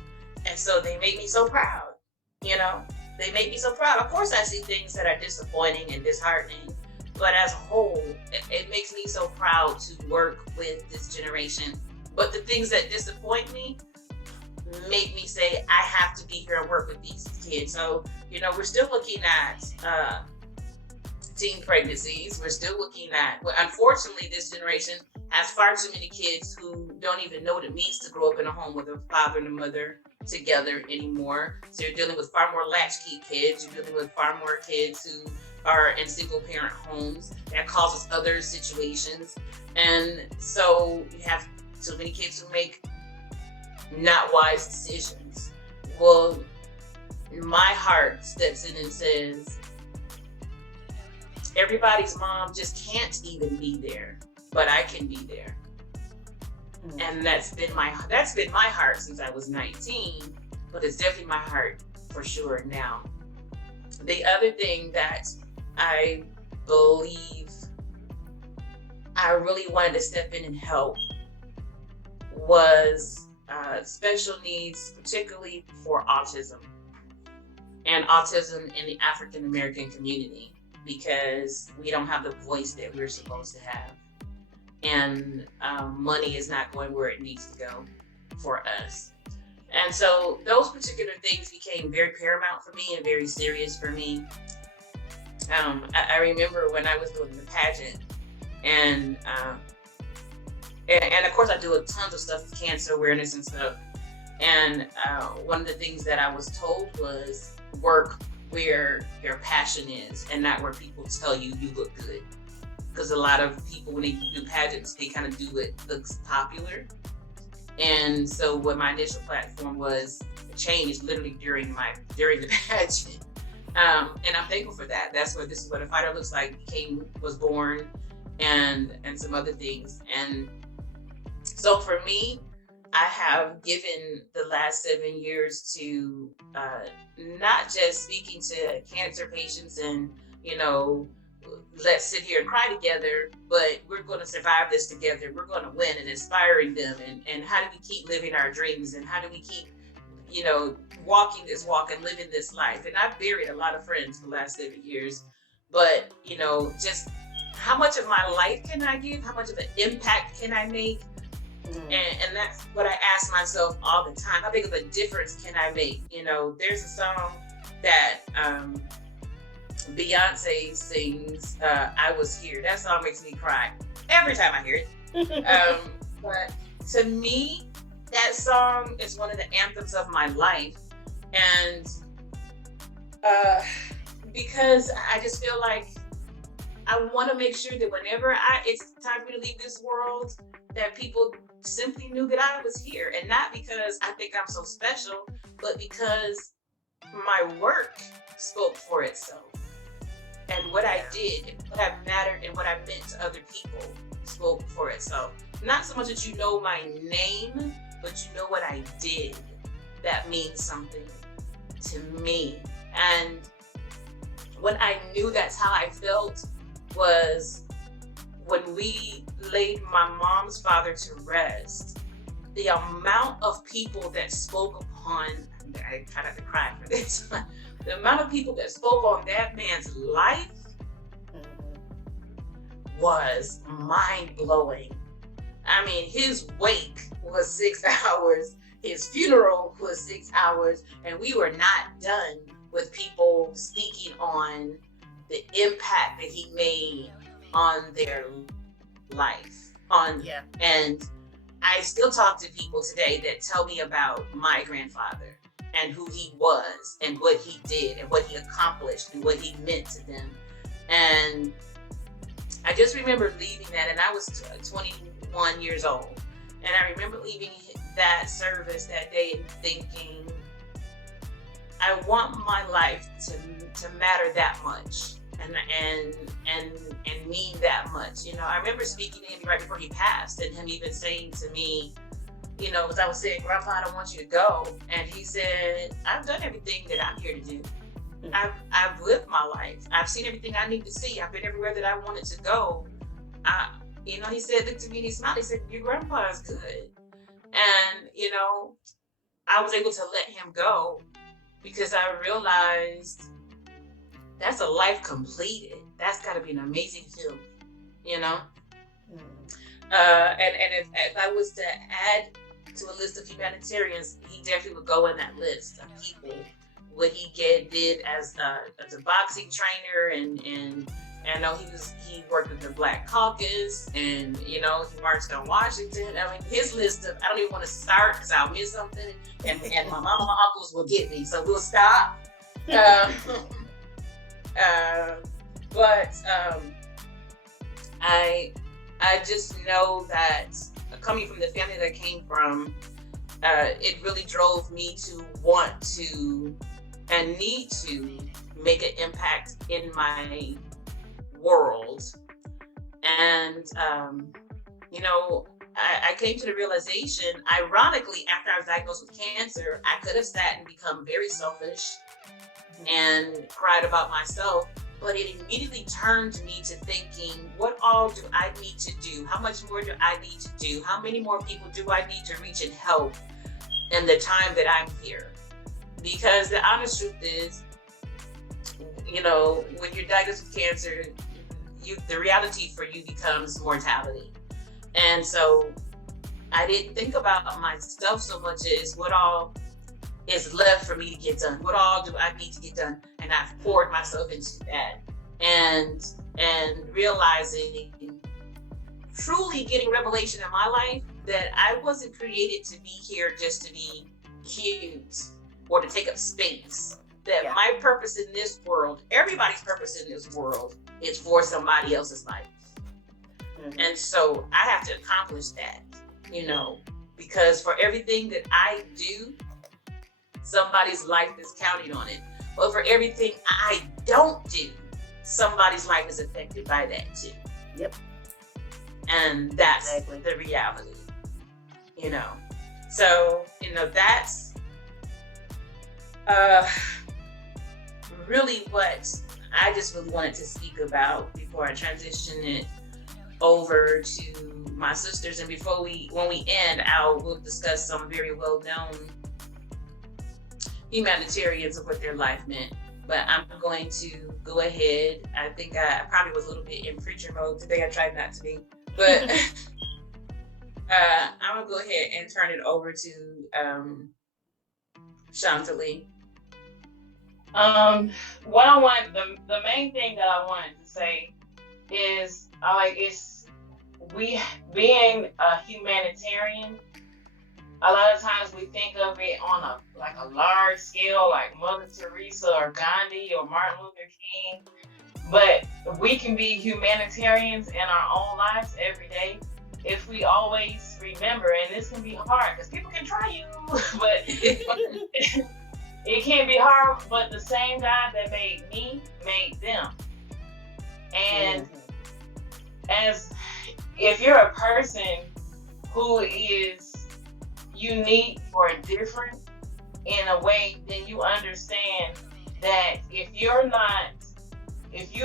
And so they make me so proud, you know? They make me so proud. Of course, I see things that are disappointing and disheartening, but as a whole, it makes me so proud to work with this generation. But the things that disappoint me make me say, I have to be here and work with these kids. So, you know, we're still looking at teen pregnancies. We're still looking at, well, unfortunately, this generation has far too many kids who don't even know what it means to grow up in a home with a father and a mother together anymore. So you're dealing with far more latchkey kids. You're dealing with far more kids who are in single parent homes. That causes other situations. And so you have so many kids who make not wise decisions. Well, my heart steps in and says, everybody's mom just can't even be there, but I can be there. And that's been my heart since I was 19, but it's definitely my heart for sure now. The other thing that I believe I really wanted to step in and help was special needs, particularly for autism and autism in the African American community, because we don't have the voice that we're supposed to have. And money is not going where it needs to go for us. And so those particular things became very paramount for me and very serious for me. I remember when I was doing the pageant, and of course I do tons of stuff with cancer awareness and stuff. And one of the things that I was told was work where your passion is and not where people tell you you look good. Because a lot of people, when they do pageants, they kind of do what looks popular. And so what my initial platform was changed literally during the pageant. And I'm thankful for that. That's where This Is What a Fighter Looks Like was born, and some other things. And so for me, I have given the last 7 years to not just speaking to cancer patients and, let's sit here and cry together, but we're going to survive this together. We're going to win, and inspiring them. And how do we keep living our dreams? And how do we keep, walking this walk and living this life? And I've buried a lot of friends the last 7 years, but, just how much of my life can I give? How much of an impact can I make? And that's what I ask myself all the time. How big of a difference can I make? There's a song that, Beyonce sings, I Was Here. That song makes me cry every time I hear it. But to me, that song is one of the anthems of my life. And because I just feel like I want to make sure that whenever it's time for me to leave this world, that people simply knew that I was here. And not because I think I'm so special, but because my work spoke for itself. And what I did, and what I mattered, and what I meant to other people spoke for itself. Not so much that you know my name, but you know what I did. That means something to me. And when I knew that's how I felt was when we laid my mom's father to rest. The amount of people that spoke upon, I try not to cry for this, the amount of people that spoke on that man's life was mind-blowing. I mean, his wake was 6 hours, his funeral was 6 hours, and we were not done with people speaking on the impact that he made on their life. And I still talk to people today that tell me about my grandfather and who he was and what he did and what he accomplished and what he meant to them. And I just remember leaving that, and I was 21 years old. And I remember leaving that service that day and thinking, I want my life to matter that much and mean that much. I remember speaking to him right before he passed, and him even saying to me, because I was saying, Grandpa, I don't want you to go. And he said, I've done everything that I'm here to do. I've lived my life. I've seen everything I need to see. I've been everywhere that I wanted to go. He said, looked at me and he smiled. He said, your grandpa is good. And, I was able to let him go because I realized that's a life completed. That's got to be an amazing feeling, And if I was to add to a list of humanitarians, he definitely would go in that list of people. What he did as a boxing trainer, and I know he worked with the Black Caucus, and he marched on Washington. I mean, his list of, I don't even want to start because I'll miss something, and my mom and my uncles will get me, so we'll stop. But I just know that coming from the family that I came from, it really drove me to want to and need to make an impact in my world. And, you know, I came to the realization, ironically, after I was diagnosed with cancer, I could have sat and become very selfish and cried about myself, but it immediately turned me to thinking, what all do I need to do? How much more do I need to do? How many more people do I need to reach and help in the time that I'm here? Because the honest truth is, you know, when you're diagnosed with cancer, the reality for you becomes mortality. And so I didn't think about myself so much as what all is left for me to get done. What all do I need to get done? And I've poured myself into that. And realizing, truly getting revelation in my life that I wasn't created to be here just to be cute or to take up space. That my purpose in this world, everybody's purpose in this world, is for somebody else's life. And so I have to accomplish that, you know, because for everything that I do, somebody's life is counting on it. But for everything I don't do, somebody's life is affected by that too. Yep. And that's the reality, you know. So, you know, that's really what I just really wanted to speak about before I transition it over to my sisters. And when we end, we'll discuss some very well-known humanitarians of what their life meant. But I'm going to go ahead. I think I probably was a little bit in preacher mode today. I tried not to be, but I'm gonna go ahead and turn it over to Shantali. What I want, the main thing that I wanted to say is, we being a humanitarian, a lot of times we think of it on a large scale, like Mother Teresa or Gandhi or Martin Luther King. But we can be humanitarians in our own lives every day if we always remember, and this can be hard because people can try you, but it can be hard, but the same God that made me made them. And as if you're a person who is unique or different in a way, then you understand that if you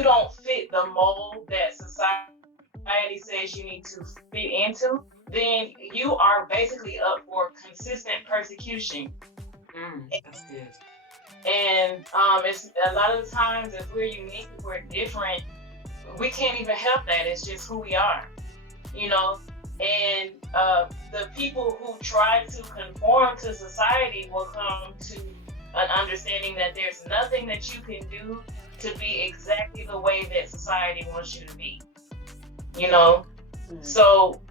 don't fit the mold that society says you need to fit into, then you are basically up for consistent persecution. That's good. And it's a lot of the times, if we're unique, if we're different, we can't even help that. It's just who we are, you know. And the people who try to conform to society will come to an understanding that there's nothing that you can do to be exactly the way that society wants you to be, you know. So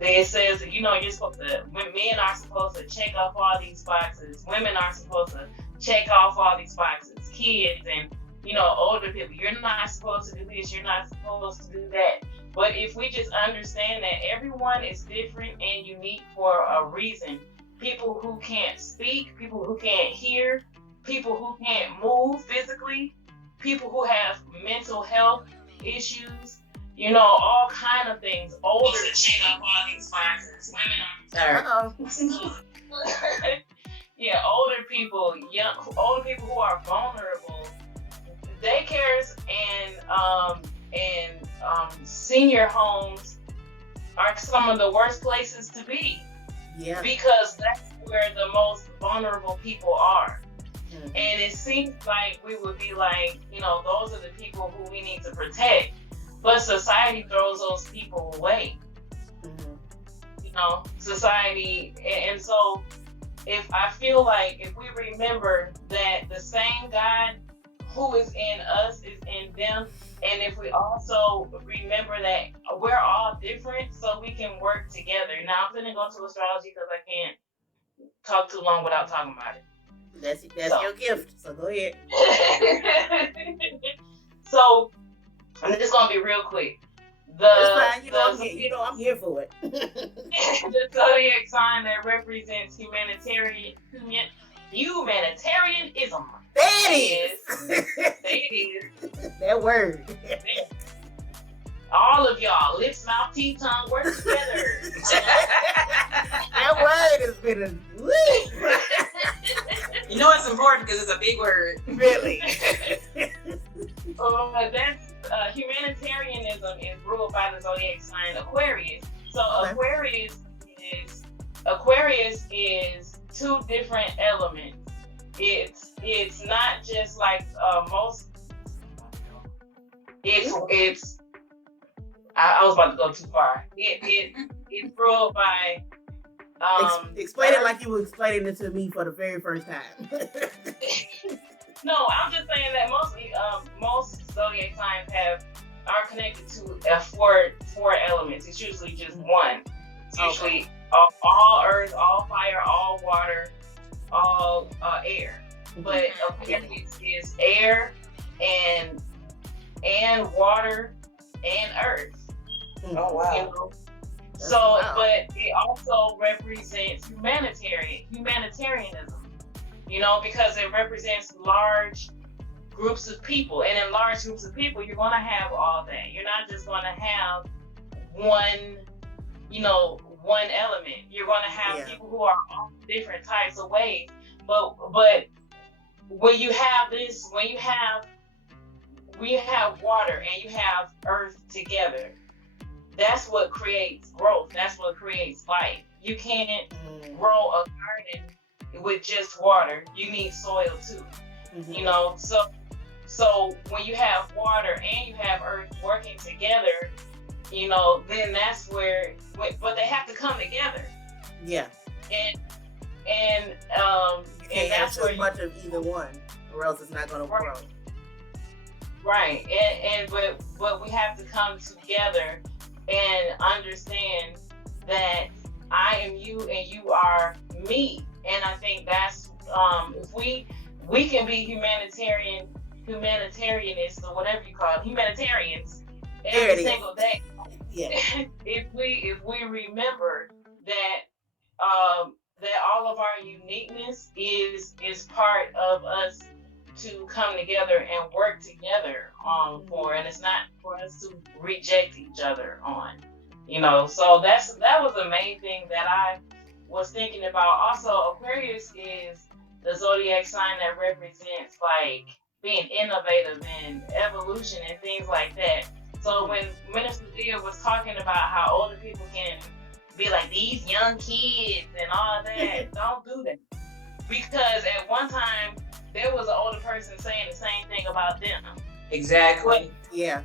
it says, you know, you're supposed to, men are supposed to check off all these boxes, women are supposed to check off all these boxes, kids and, you know, older people, you're not supposed to do this, you're not supposed to do that. But if we just understand that everyone is different and unique for a reason, people who can't speak, people who can't hear, people who can't move physically, people who have mental health issues, you know, all kind of things. Older check off all these boxes. Women are yeah, older people who are vulnerable. Daycares and senior homes are some of the worst places to be. Yeah. Because that's where the most vulnerable people are. And it seems like we would be like, you know, those are the people who we need to protect. But society throws those people away. You know, society. And so I feel like if we remember that the same God who is in us is in them, and if we also remember that we're all different, so we can work together. Now I'm gonna go to astrology because I can't talk too long without talking about it. That's your gift, so go ahead. So I'm just gonna be real quick. I'm here for it. The zodiac sign that represents humanitarianism. There it is. That word. all of y'all, lips, mouth, teeth, tongue, work together. That word has been a You know it's important because it's a big word. Really. That's humanitarianism is ruled by the zodiac sign Aquarius. So Aquarius is two different elements. It's not just like most. It's. I was about to go too far. It's ruled by. Explain it like you were explaining it to me for the very first time. No, I'm just saying that most zodiac signs are connected to four elements. It's usually just one. It's usually all earth, all fire, all water, all air. But Aquarius is air and water and earth. Oh wow. You know? So, but it also represents humanitarianism, you know, because it represents large groups of people. And in large groups of people, you're going to have all that. You're not just going to have one element. You're going to have people who are all different types of ways. But when you have water and you have earth together, that's what creates growth. That's what creates life. You can't grow a garden with just water. You need soil too. You know, so when you have water and you have earth working together, you know, then that's where. But they have to come together. Yeah. And you can't have too much of either one, or else it's not going to grow. Right. But we have to come together and understand that I am you and you are me. And I think that's if we can be humanitarianists or whatever you call it, humanitarians every single day. Yeah. if we remember that that all of our uniqueness is part of us to come together and work together for, and it's not for us to reject each other on, you know. So that was the main thing that I was thinking about. Also, Aquarius is the zodiac sign that represents like being innovative and evolution and things like that. So when Minister Dia was talking about how older people can be like these young kids and all that, don't do that, because at one time there was an older person saying the same thing about them. Exactly. Yeah.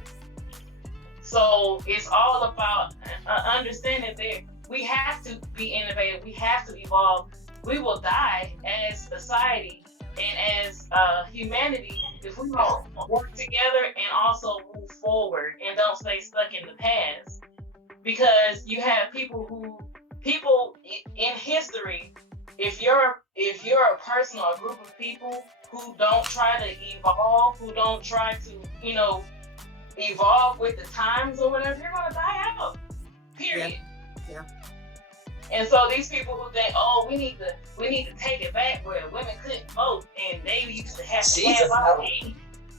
So it's all about understanding that we have to be innovative. We have to evolve. We will die as society and as humanity if we don't work together and also move forward and don't stay stuck in the past. Because you have people in history, if you're a person or a group of people who don't try to evolve, who don't try to, you know, evolve with the times or whatever, you're gonna die out. Period. Yeah. And so these people who think, oh, we need to take it back where women couldn't vote and they used to have to have all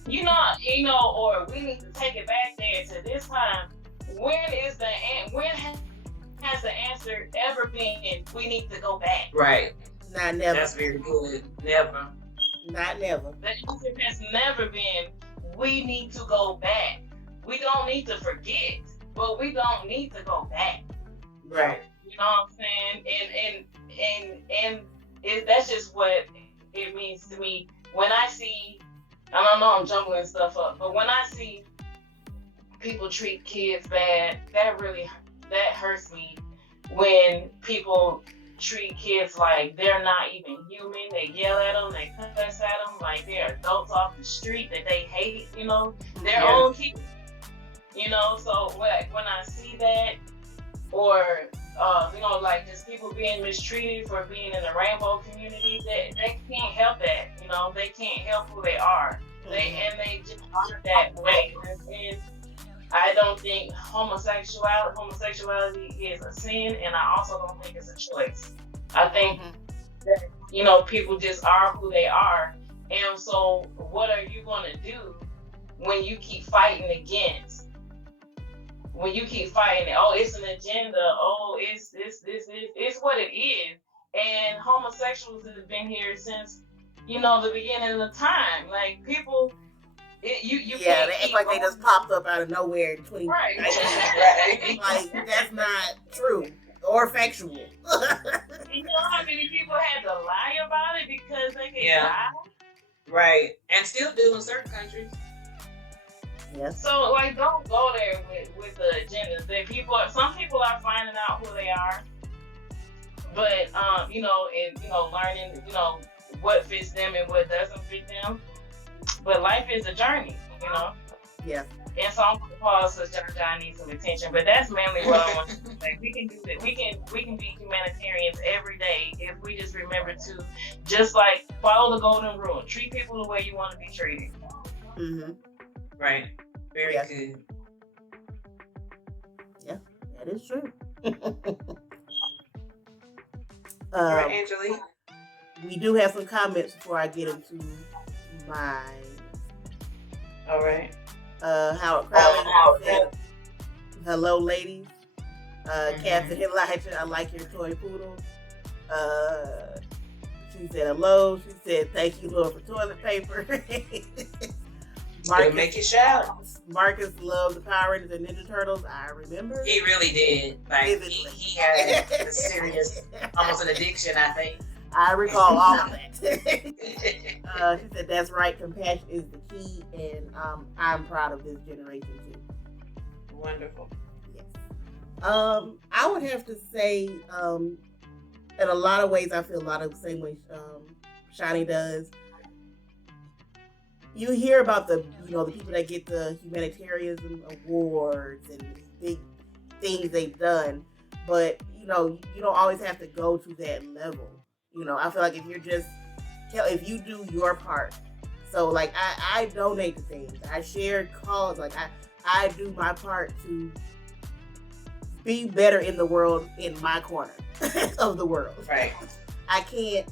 you know, or we need to take it back there to this time. When has the answer ever been we need to go back? Right. Not never. That's very good. Never. Not never. The answer has never been we need to go back. We don't need to forget, but we don't need to go back. Right. You know what I'm saying? And that's just what it means to me. When I see, I don't know, I'm jumbling stuff up, but when I see people treat kids bad, that hurts me. When people treat kids like they're not even human, they yell at them, they cuss at them like they're adults off the street that they hate, you know, their own kids, you know. So when I see that, or you know, like just people being mistreated for being in the rainbow community, they can't help that, you know, they can't help who they are. They just are that way. And I don't think homosexuality is a sin, and I also don't think it's a choice. I think that, you know, people just are who they are. And so what are you going to do when you keep fighting against when you keep fighting it, oh, it's an agenda, oh, it's this, it's what it is. And homosexuals have been here since, the beginning of time. Like, people, you yeah, can't they act like they just popped up out of nowhere in 2019. Right. Like, that's not true or factual. You know how many people had to lie about it because they could lie? Right. And still do in certain countries. Yes. So, like, don't go there with the agendas. Some people are finding out who they are, but learning, what fits them and what doesn't fit them. But life is a journey, Yeah. And so I'm gonna pause so John needs some attention. But that's mainly what I want to say. We can do that. We can be humanitarians every day if we just remember to just like follow the golden rule. Treat people the way you want to be treated. Mm-hmm. Right. Very good. Yeah, that is true. All right, Angelique. We do have some comments before I get into mine. All right. Howard Crowley said, hello, ladies. Catherine Elijah, I like your toy poodle. She said hello. She said, thank you, Lord, for toilet paper. Marcus, make it shout. Marcus loved the Power Rangers and Ninja Turtles. I remember. He really did. Like, he had a serious, almost an addiction, I think. I recall all of that. She said, that's right. Compassion is the key. And I'm proud of this generation, too. Wonderful. Yes. I would have to say, in a lot of ways, I feel a lot of the same way Shani does. You hear about the people that get the humanitarianism awards and big things they've done, but you don't always have to go to that level. I feel like if you do your part, so like I donate to things, I share cause, like I do my part to be better in the world in my corner of the world. Right. I can't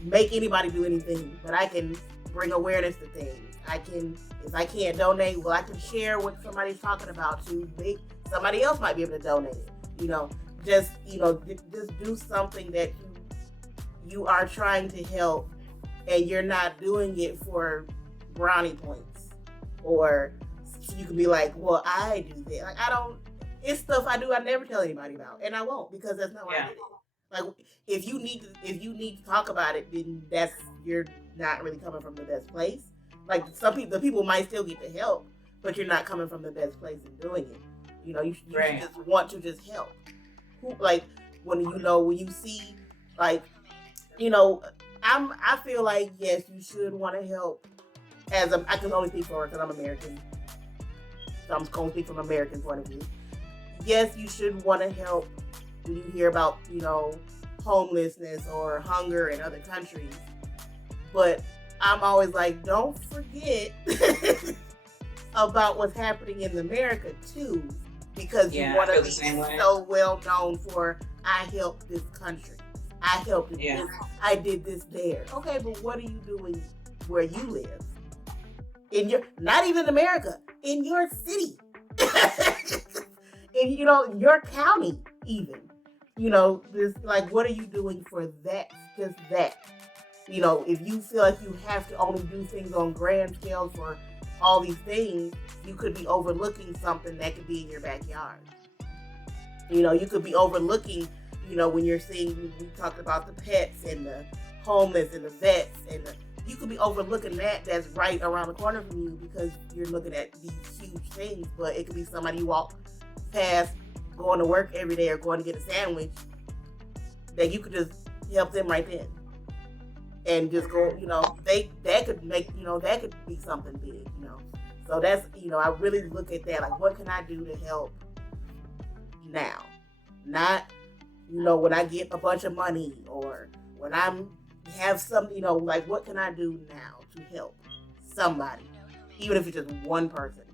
make anybody do anything, but I can bring awareness to things. If I can't donate, well, I can share what somebody's talking about to make somebody else might be able to donate it. Just do something that you are trying to help, and you're not doing it for brownie points, or you can be like, well, I do that. Like it's stuff I do I never tell anybody about, and I won't, because that's not why I did it. Like if you need to talk about it, then you're not really coming from the best place. Like the people might still get the help, but you're not coming from the best place in doing it. You just want to just help. Like when you see, like, I feel like, yes, you should want to help. I can only speak for her because I'm American, so I'm going to speak from an American point of view. Yes, you should want to help when you hear about homelessness or hunger in other countries, but I'm always like, don't forget about what's happening in America too, because you want to be so well known for, I helped this country, I helped this, I did this there. Okay, but what are you doing where you live? Not even America, in your city, in your county, even. This, like, what are you doing for that? Just that. If you feel like you have to only do things on grand scale for all these things, you could be overlooking something that could be in your backyard. You could be overlooking, when you're seeing, we talked about the pets and the homeless and the vets, and you could be overlooking that's right around the corner from you because you're looking at these huge things, but it could be somebody you walk past going to work every day or going to get a sandwich that you could just help them right then. And just go, that could make, that could be something big, So that's, I really look at that, like, what can I do to help now? Not, when I get a bunch of money or when have something, like, what can I do now to help somebody? Even if it's just one person,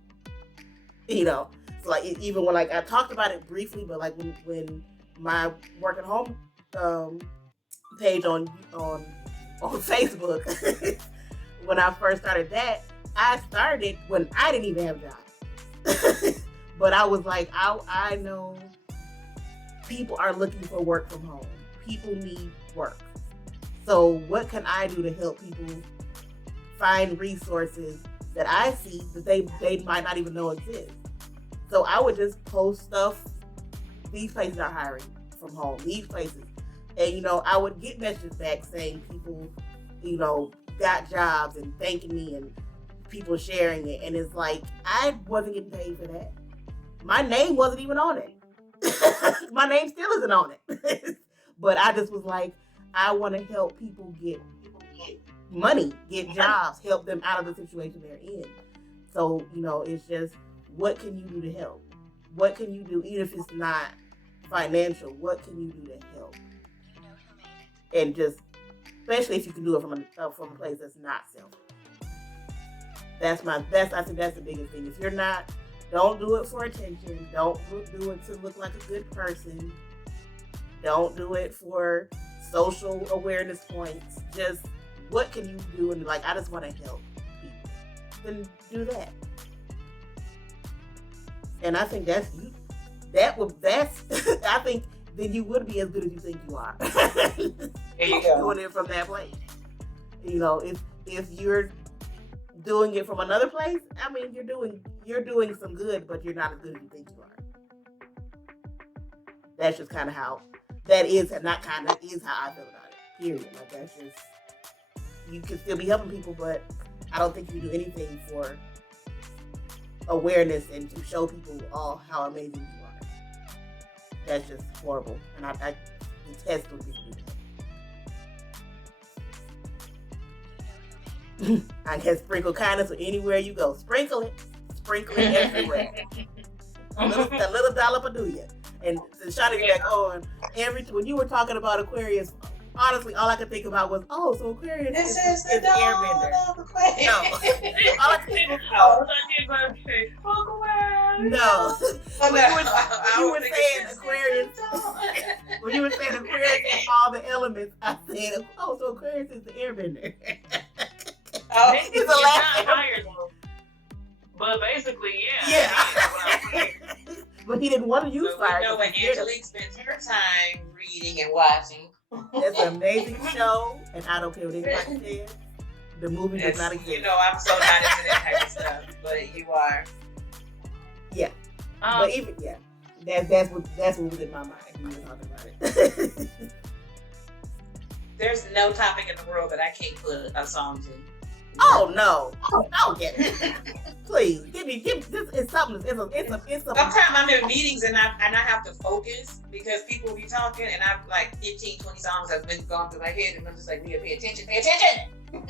So like, even when, like, I talked about it briefly, but like when my work at home page on Facebook, when I first started that, I started when I didn't even have a job. But I was like, I know people are looking for work from home. People need work. So what can I do to help people find resources that I see that they might not even know exist? So I would just post stuff. These places are hiring from home. These places. And, I would get messages back saying people, got jobs and thanking me and people sharing it. And it's like, I wasn't getting paid for that. My name wasn't even on it. My name still isn't on it. But I just was like, I want to help people get money, get jobs, help them out of the situation they're in. So, it's just, what can you do to help? What can you do, even if it's not financial, what can you do to help? And just, especially if you can do it from a place that's not selfish. I think that's the biggest thing. If you're not, don't do it for attention. Don't do it to look like a good person. Don't do it for social awareness points. Just, what can you do? And I just want to help people. Then do that. And I think I think then you would be as good as you think you are. There you go. Doing it from that place. If you're doing it from another place, I mean, you're doing some good, but you're not as good as you think you are. That's just kind of how that is, and not kind of is how I feel about it. Period. That's just, you can still be helping people, but I don't think you do anything for awareness and to show people all how amazing you are. That's just horrible, and I detest when people do that. I can sprinkle kindness anywhere you go. Sprinkle it everywhere. a little dollop of do you. And to Shawty get back on, when you were talking about Aquarius, honestly, all I could think about was, so Aquarius is the airbender. No. All I could think about no. When you were saying Aquarius and all the elements, I said, so Aquarius is the airbender. He's the last higher though. But basically, yeah. But he didn't want to use fire. We know when Angelique spends her time reading and watching. It's an amazing show, and I don't care what anybody says. The movie does not exist. I'm so not into that type of stuff, but you are. Yeah. But even that's what was in my mind when we were talking about it. There's no topic in the world that I can't put a song to. Oh no! Don't get it. Please give me this is something. It's a. Sometimes I'm in meetings and I have to focus because people be talking and I've 15, 20 songs have been going through my head and I'm just like, pay attention.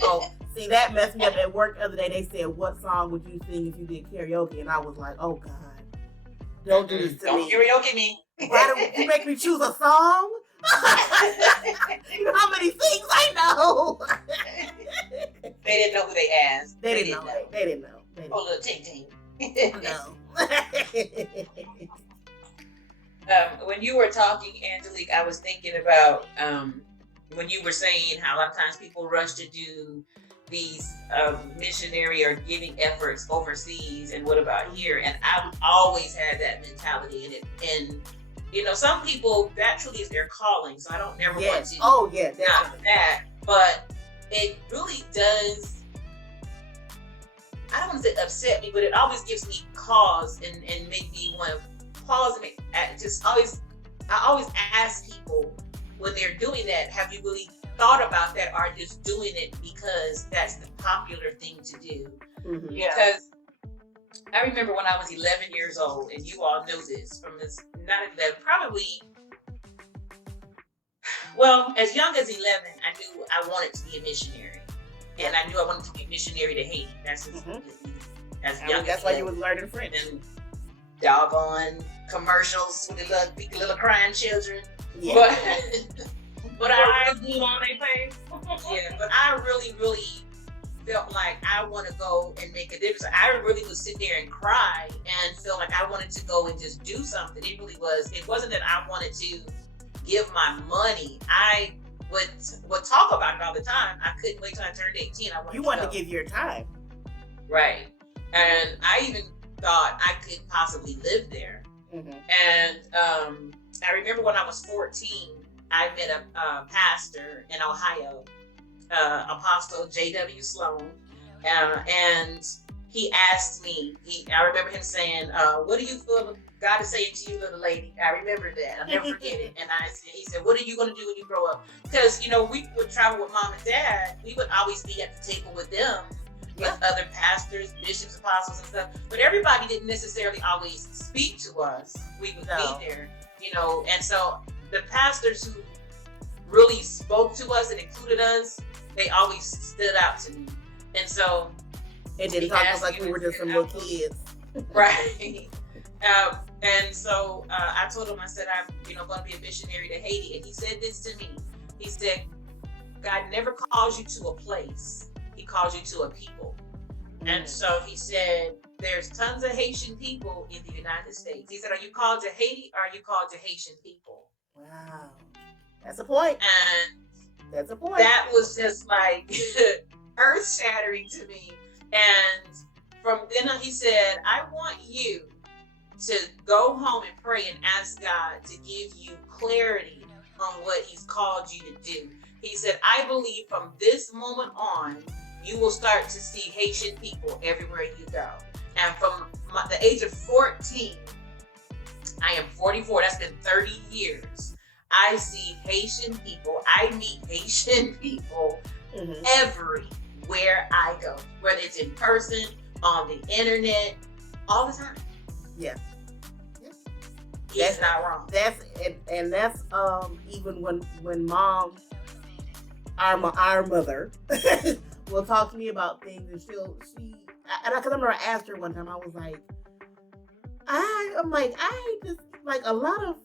Oh, see, that messed me up at work the other day. They said, "What song would you sing if you did karaoke?" And I was like, "Oh God, don't do this to me. Don't karaoke me. Why do you make me choose a song? You know how many things I know." They didn't know who they asked. They didn't know. Oh, little ting ting. No. When you were talking, Angelique, I was thinking about when you were saying how a lot of times people rush to do these missionary or giving efforts overseas, and what about here? And I've always had that mentality in it. And some people, that truly is their calling. So I don't never want to. Oh yeah, not that, but it really does. I don't want to say upset me, but it always gives me cause and make me want to pause and I always ask people when they're doing that, have you really thought about that, or just doing it because that's the popular thing to do? Mm-hmm. Yeah. Because I remember when I was 11 years old, and you all know this from this, not 11, probably, well, as young as 11, I knew I wanted to be a missionary. And I knew I wanted to be a missionary to Haiti. That's that's why you was learning French. And doggone commercials with the little crying children. Yeah. But I really, really felt like I want to go and make a difference. I really would sit there and cry and feel like I wanted to go and just do something. It wasn't that I wanted to give my money. I would talk about it all the time. I couldn't wait till I turned 18. You wanted to give your time. Right. And I even thought I could possibly live there. Mm-hmm. And I remember when I was 14, I met a pastor in Ohio, Apostle J.W. Sloan, and he asked me, I remember him saying, what do you feel God is saying to you, little lady? I remember that. I'll never forget it. And he said, what are you going to do when you grow up? Because, we would travel with mom and dad. We would always be at the table with them, with other pastors, bishops, apostles, and stuff. But everybody didn't necessarily always speak to us. We would be there, And so the pastors who really spoke to us and included us, they always stood out to me. And so it didn't talk to us like we were just some little kids. Right. And so I told him, I said, I'm going to be a missionary to Haiti. And he said this to me. He said, God never calls you to a place. He calls you to a people. And so he said, there's tons of Haitian people in the United States. He said, are you called to Haiti or are you called to Haitian people? Wow. That's a point. And that's a point. That was just like earth shattering to me. And from then on, he said, I want you to go home and pray and ask God to give you clarity on what he's called you to do. He said, I believe from this moment on, you will start to see Haitian people everywhere you go. And from the age of 14, I am 44, that's been 30 years. I see Haitian people, I meet Haitian people everywhere I go, whether it's in person, on the internet, all the time. Yeah. That's not wrong. That's even when mom, our mother, will talk to me about things, and because I remember I asked her one time, I was like, I just like a lot of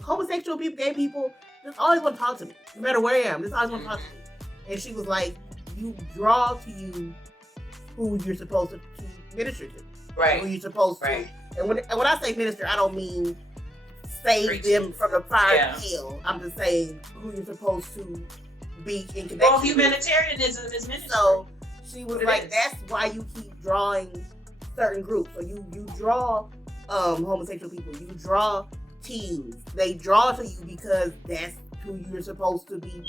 homosexual people, gay people, just always want to talk to me, no matter where I am. Just always want to talk to me. And she was like, you draw to you who you're supposed to minister to, right? Who you're supposed to. And when I say minister, I don't mean save them from the fire of hell. I'm just saying who you're supposed to be in connection. Well, humanitarianism is ministry. So she was like, that's why you keep drawing certain groups. So you draw homosexual people, you draw teens. They draw to you because that's who you're supposed to be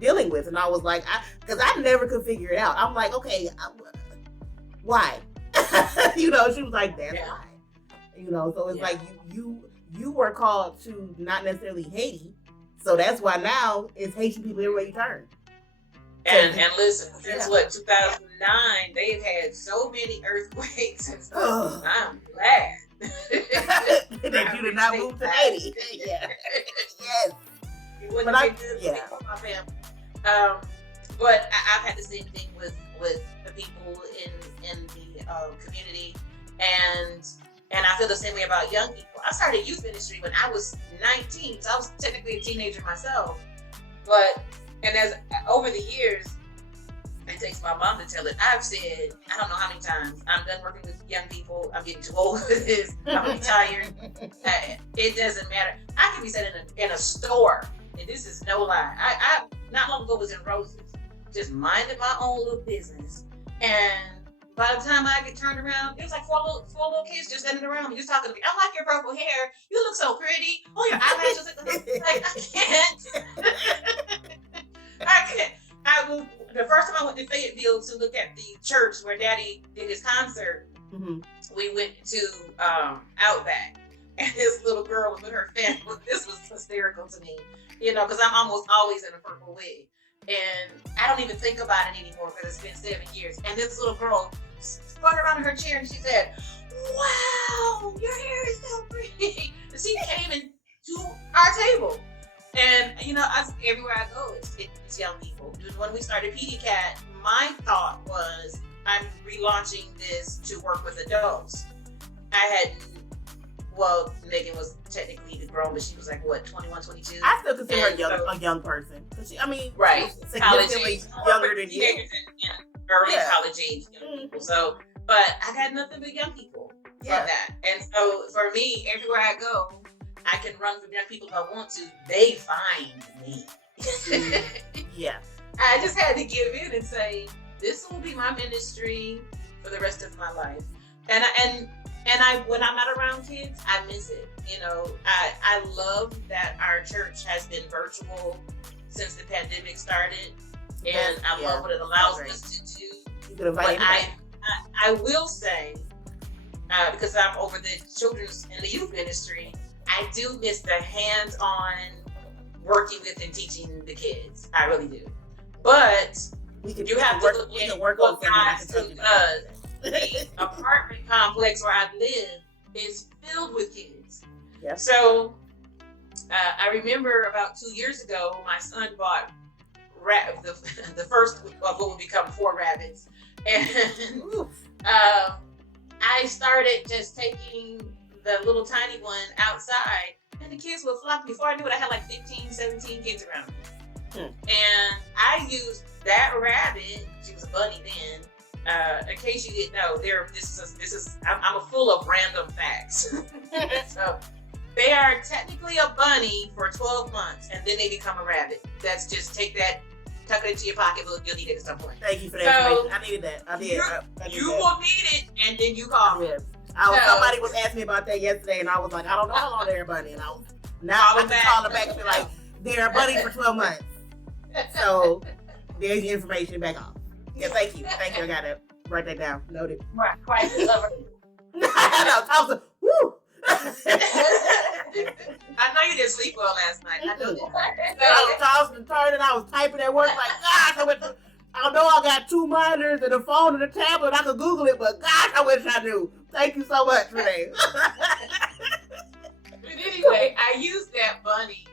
dealing with. And I was like, because I never could figure it out. I'm like, okay, why? She was like, that's why. So it's like you were called to not necessarily Haiti. So that's why now it's Haitian people everywhere you turn. And listen, since 2009, they've had so many earthquakes and stuff. I'm glad that you did not move to Haiti. Yeah. Yes. But my family. But I've had the same thing with the people in the community, and I feel the same way about young people. I started youth ministry when I was 19, so I was technically a teenager myself. And as over the years, it takes my mom to tell it. I've said, I don't know how many times, I'm done working with young people. I'm getting too old for this. I'm retired. It doesn't matter. I can be sitting in a store, and this is no lie. I not long ago was in Roses, just minding my own little business, and by the time I get turned around, it was like four little kids just standing around me, just talking to me. I like your purple hair. You look so pretty. Oh, your eyelashes. Like, I can't. The first time I went to Fayetteville to look at the church where Daddy did his concert, we went to Outback, and this little girl was with her family. This was hysterical to me, because I'm almost always in a purple wig. And I don't even think about it anymore because it's been 7 years. And this little girl spun around in her chair and she said, wow, your hair is so pretty. And she came into our table. And, everywhere I go, it's young people. When we started PDCAT, my thought was, I'm relaunching this to work with adults. Megan was technically grown, but she was like, 21, 22? I still consider her a young person. Right. Significantly younger than you. Early college age young people. So, but I got nothing but young people from that. And so for me, everywhere I go, I can run from young people if I want to. They find me. Yeah. I just had to give in and say, this will be my ministry for the rest of my life. when I'm not around kids, I miss it. I love that our church has been virtual since the pandemic started, and I love what it allows us to do. But I will say, because I'm over the children's and the youth ministry, I do miss the hands-on working with and teaching the kids. I really do. But you have to look at what God still does. The apartment complex where I live is filled with kids. Yep. So I remember about 2 years ago, my son bought the first of what would become 4 rabbits. And I started just taking the little tiny one outside, and the kids would flock. Before I knew it, I had like 15, 17 kids around me. And I used that rabbit, she was a bunny then, in case you didn't know, I'm full of random facts. So they are technically a bunny for 12 months, and then they become a rabbit. That's just take that, tuck it into your pocketbook. You'll need it at some point. Thank you for that information. I needed that. I did. You will need it, and then you call me. Somebody was asking me about that yesterday, and I was like, I don't know how long they're a bunny. And I can call them back and be like, they're a bunny for 12 months. So there's your information back off. Yeah, thank you. Thank you. I got to write that down. Noted. Right. Christ lover. No, I was woo. I know you didn't sleep well last night. I know that. I was tossing and turning. I was typing at work like, gosh, I know I got 2 monitors and a phone and a tablet. I could Google it, but gosh, I wish I knew. Thank you so much for that. But anyway, I used that bunny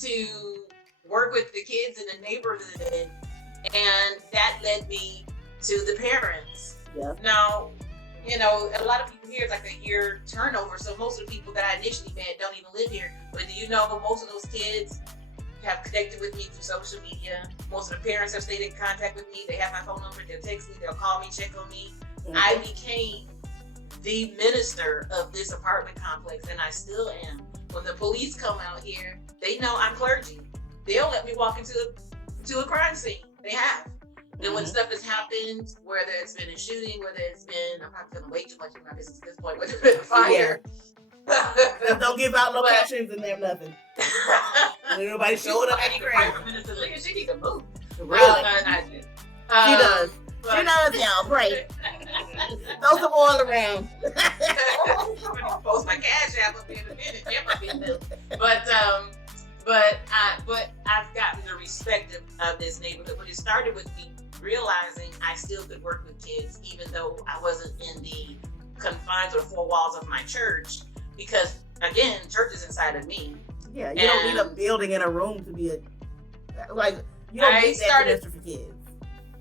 to work with the kids in the neighborhood, and that led me to the parents. Yeah. Now, a lot of people here, it's like a year turnover, so most of the people that I initially met don't even live here. But do you know most of those kids have connected with me through social media? Most of the parents have stayed in contact with me. They have my phone number. They'll text me. They'll call me, check on me. Mm-hmm. I became the minister of this apartment complex, and I still am. When the police come out here, they know I'm clergy. They'll let me walk into a crime scene. They have. And when stuff has happened, whether it's been a shooting, whether it's been, I'm probably feeling way too much in my business at this point, whether it's been a fire. Yeah. Don't give out locations and them nothing. Everybody showing up at the grave. She needs to move. Really? She does. She does, y'all. Pray. Throw some oil around. I'm gonna post my cash app up in a minute. But I've gotten the respect of this neighborhood. But it started with me realizing I still could work with kids, even though I wasn't in the confines or 4 walls of my church. Because again, church is inside of me. Yeah, you don't need a building and a room to be you don't need that for kids.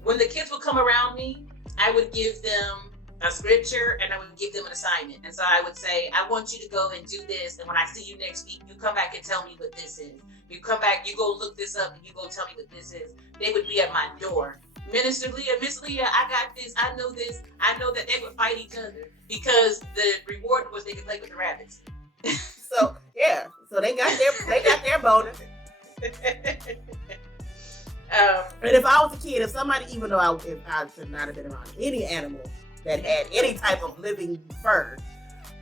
When the kids would come around me, I would give them a scripture and I would give them an assignment. And so I would say, I want you to go and do this. And when I see you next week, you come back and tell me what this is. You come back, you go look this up and you go tell me what this is. They would be at my door. Minister Leah, Miss Leah, I got this. I know this. I know that they would fight each other because the reward was they could play with the rabbits. So yeah, so they got their bonus. And if I was a kid, if somebody, even though if I should not have been around any animal that had any type of living fur,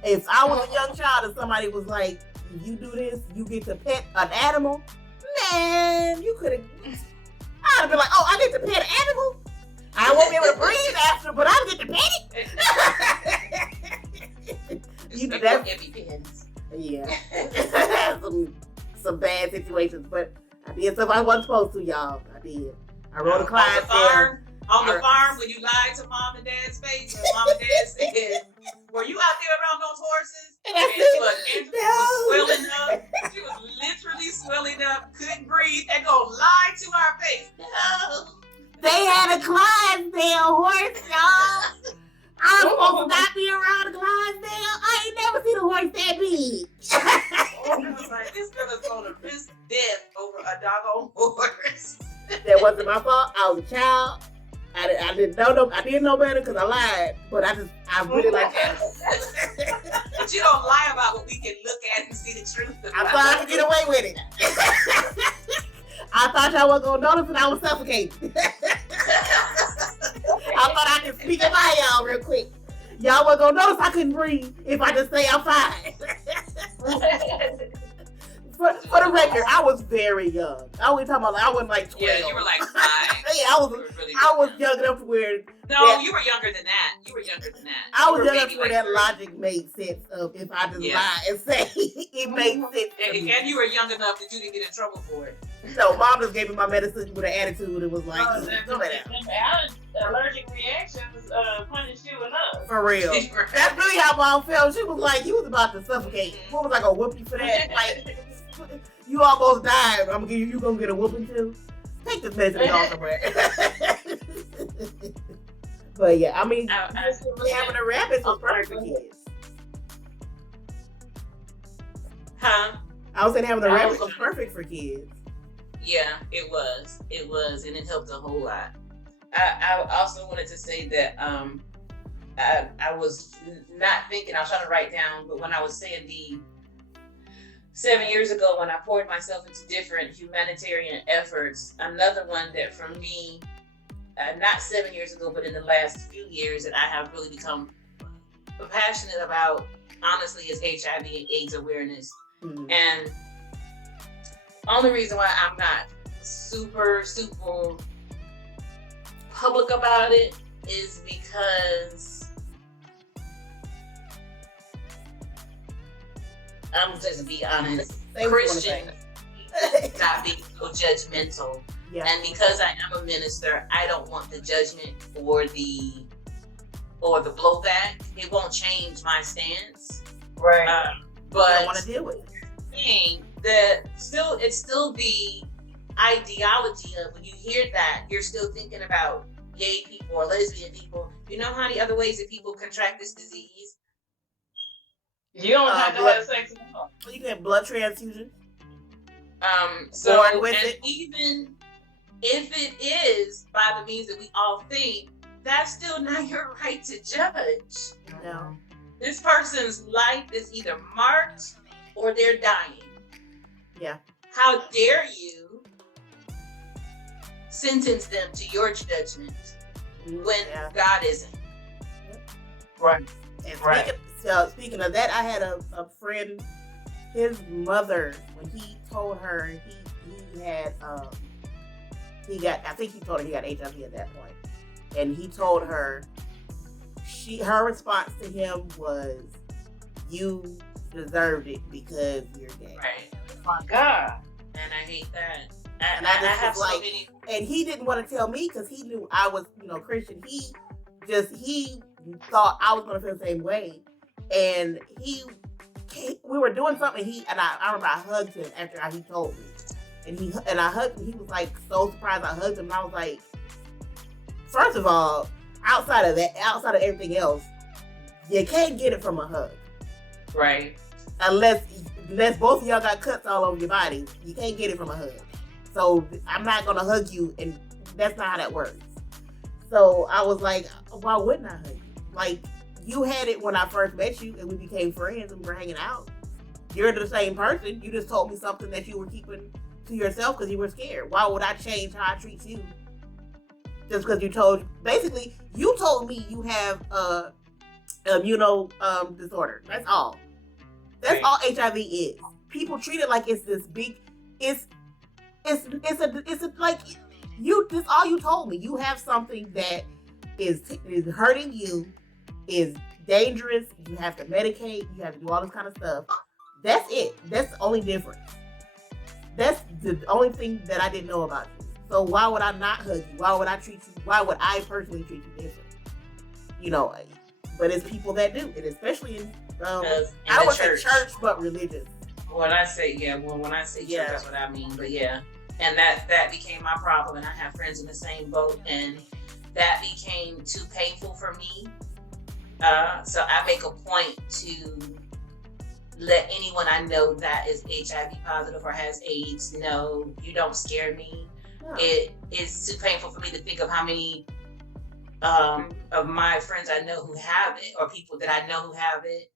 if I was a young child and somebody was like, if you do this, you get to pet an animal, man, you could have. I'd have been like, oh, I get to pet an animal? I won't be able to breathe after, but I'll get to pet it. You do that. Yeah. some bad situations, but I did stuff I wasn't supposed to, y'all. I did. I rode a Clydesdale. On the farm, when you lied to mom and dad's face, and mom and dad said, were you out there around those horses? And Angela was swelling up. She was literally swelling up, couldn't breathe, and go lie to our face. No. They had a Clydesdale horse, y'all. I was supposed to not be around a Clydesdale. I ain't never seen a horse that big. I was like, this girl is going to risk death over a doggone horse. That wasn't my fault. I was a child. I didn't know better because I lied, but I really like animals. But you don't lie about what we can look at and see the truth about. I thought I could get away with it. I thought y'all wasn't gonna notice that I was suffocating. I thought I could speak about y'all real quick. Y'all weren't gonna notice I couldn't breathe if I just say I'm fine. For the record, I was very young. I was talking about I wasn't like 12. Yeah, you were like 5. Yeah, I was young enough to where. No, you were younger than that. I was young enough to where that logic made sense of if I just lie and say it made sense. And you were young enough that you didn't get in trouble for it. No, mom just gave me my medicine with an attitude. It was like, allergic reactions punish you enough. For real. That's really how mom felt. She was like, you was about to suffocate. What was I gonna whoop you for that? Like, you almost died. I'm gonna give you gonna get a whooping too. Take this medicine and go somewhere. But yeah, I mean, having a rabbit was perfect for kids. Huh? I was saying having a rabbit was perfect for kids. Yeah, it was, and it helped a whole lot. I also wanted to say that I was not thinking. I was trying to write down, but when I was saying the 7 years ago when I poured myself into different humanitarian efforts, another one that for me, not 7 years ago, but in the last few years that I have really become passionate about, honestly, is HIV and AIDS awareness. Mm-hmm. And only reason why I'm not super public about it is because I'm just be honest, Christians not being so judgmental. Yeah. And because I am a minister, I don't want the judgment or the blowback. It won't change my stance. Right. But I don't want to deal with it. It's still the ideology of when you hear that, you're still thinking about gay people or lesbian people. You know how many other ways that people contract this disease? You don't have to have sex at all. You can have blood transfusion. So and even if it is by the means that we all think, that's still not your right to judge. No. This person's life is either marked or they're dying. Yeah. How dare you sentence them to your judgment when God isn't? Right. And speaking of that, I had a friend, his mother, when he told her he had I think he told her he got HIV at that point. And he told her, her response to him was, you deserved it because you're gay. Right. Oh my God. And I hate that. And I have so many. And he didn't want to tell me because he knew I was, Christian. He thought I was going to feel the same way. And we were doing something. I remember I hugged him after he told me. And I hugged him. He was like so surprised I hugged him. And I was like, first of all, outside of everything else, you can't get it from a hug. Right. Unless both of y'all got cuts all over your body, you can't get it from a hug. So I'm not gonna hug you, and that's not how that works. So I was like, why wouldn't I hug you? Like, you had it when I first met you, and we became friends, and we were hanging out. You're the same person. You just told me something that you were keeping to yourself because you were scared. Why would I change how I treat you? Just because you told me you have immuno disorder. That's all. That's all HIV is. People treat it like it's this big. It's like you. This all you told me. You have something that is hurting you, is dangerous. You have to medicate. You have to do all this kind of stuff. That's it. That's the only difference. That's the only thing that I didn't know about you. So why would I not hug you? Why would I treat you? Why would I personally treat you different? But it's people that do it, especially in I don't want to say church, but religious. When I say church, that's what I mean. But yeah, and that became my problem, and I have friends in the same boat, and that became too painful for me. So I make a point to let anyone I know that is HIV positive or has AIDS know, you don't scare me. No. It is too painful for me to think of how many of my friends I know who have it, or people that I know who have it,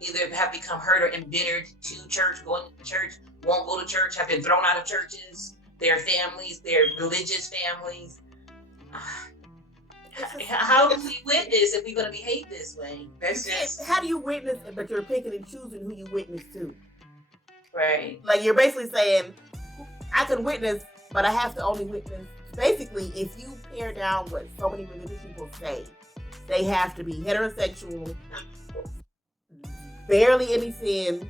either have become hurt or embittered to church, going to church, won't go to church, have been thrown out of churches, their families, their religious families. how do we witness if we're going to behave this way? That's just... How do you witness, but you're picking and choosing who you witness to? Right. Like, you're basically saying, I can witness, but I have to only witness. Basically, if you pare down what so many religious people say, they have to be heterosexual, barely any sin,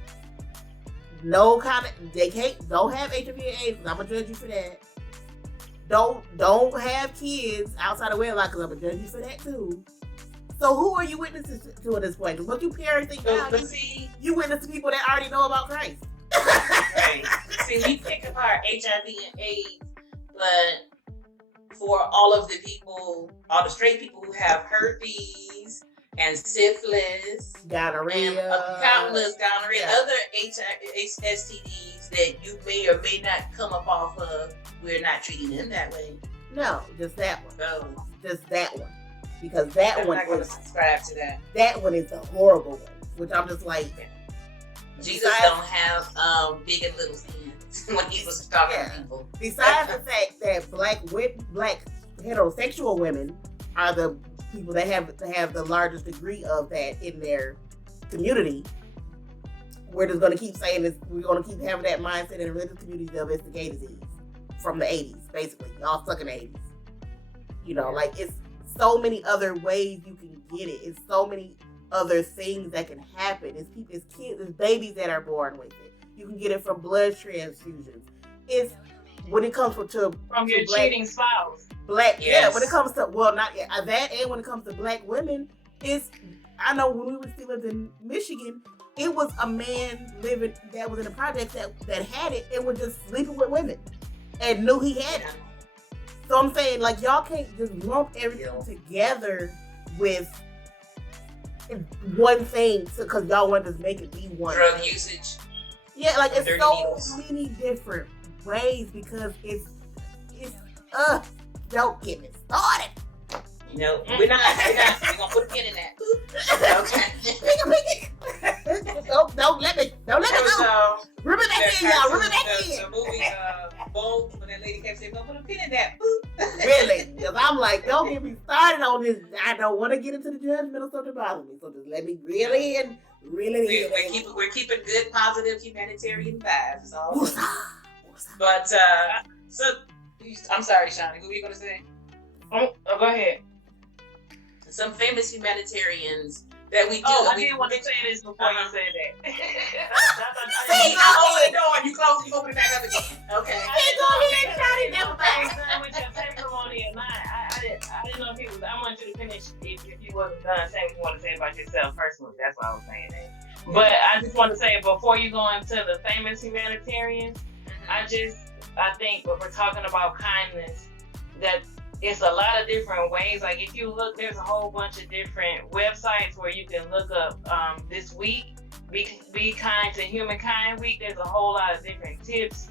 no kind of, don't have HIV and AIDS, I'm gonna judge you for that. Don't have kids outside of wedlock, because I'm gonna judge you for that too. So who are you witnesses to at this point? Because once you pare everything down, you witness to people that already know about Christ. Right. See, we pick apart HIV and AIDS, but for all of the people, all the straight people who have herpes and syphilis, gonorrhea, and countless gonorrhea, other STDs that you may or may not come up off of, we're not treating them that way. No, just that one. No. Just that one. Because that I'm one not going to subscribe to that. That one is a horrible one, which I'm just like, Jesus don't have big and little sins when he was talking to people. Besides the fact that black heterosexual women are the people that have the largest degree of that in their community, we're just going to keep saying this. We're going to keep having that mindset in the religious community of it's the gay disease from the 80s, basically. Y'all stuck in the 80s. You know, like, it's so many other ways you can get it. It's so many other things that can happen. It's kids, it's babies that are born with it. You can get it from blood transfusions. It's when it comes from your cheating spouse. Black, yes. Yeah. When it comes to that, and when it comes to black women, I know when we still lived in Michigan, it was a man living that was in the project that had it and was just sleeping with women and knew he had it. So I'm saying, like, y'all can't just lump everything together with one thing because y'all want to just make it be one. Drug usage. Yeah, like, it's so many different ways because it's don't get me started. You know, we're gonna put a pin in that. Okay. don't let me go. Rub it back in, y'all. Rub it back in. The movie Bold, when that lady kept saying, "Don't put a pin in that." Really? Because I'm like, don't get me started on this. I don't want to get into the judgmental stuff about me. So just let me really in. We're keeping good, positive humanitarian vibes. But so I'm sorry, Shawnee. What were you gonna say? Oh, go ahead. Some famous humanitarians that we do. Oh, I didn't want to say this before you said that. I open the door and you close and you open it back up again. Okay. I with your testimony or not. I didn't know if he was. I want you to finish if you wasn't done saying what you want to say about yourself personally. That's what I was saying. But I just want to say before you go into the famous humanitarians, I think when we're talking about kindness, that it's a lot of different ways. Like, if you look, there's a whole bunch of different websites where you can look up this week, Be Kind to Humankind Week. There's a whole lot of different tips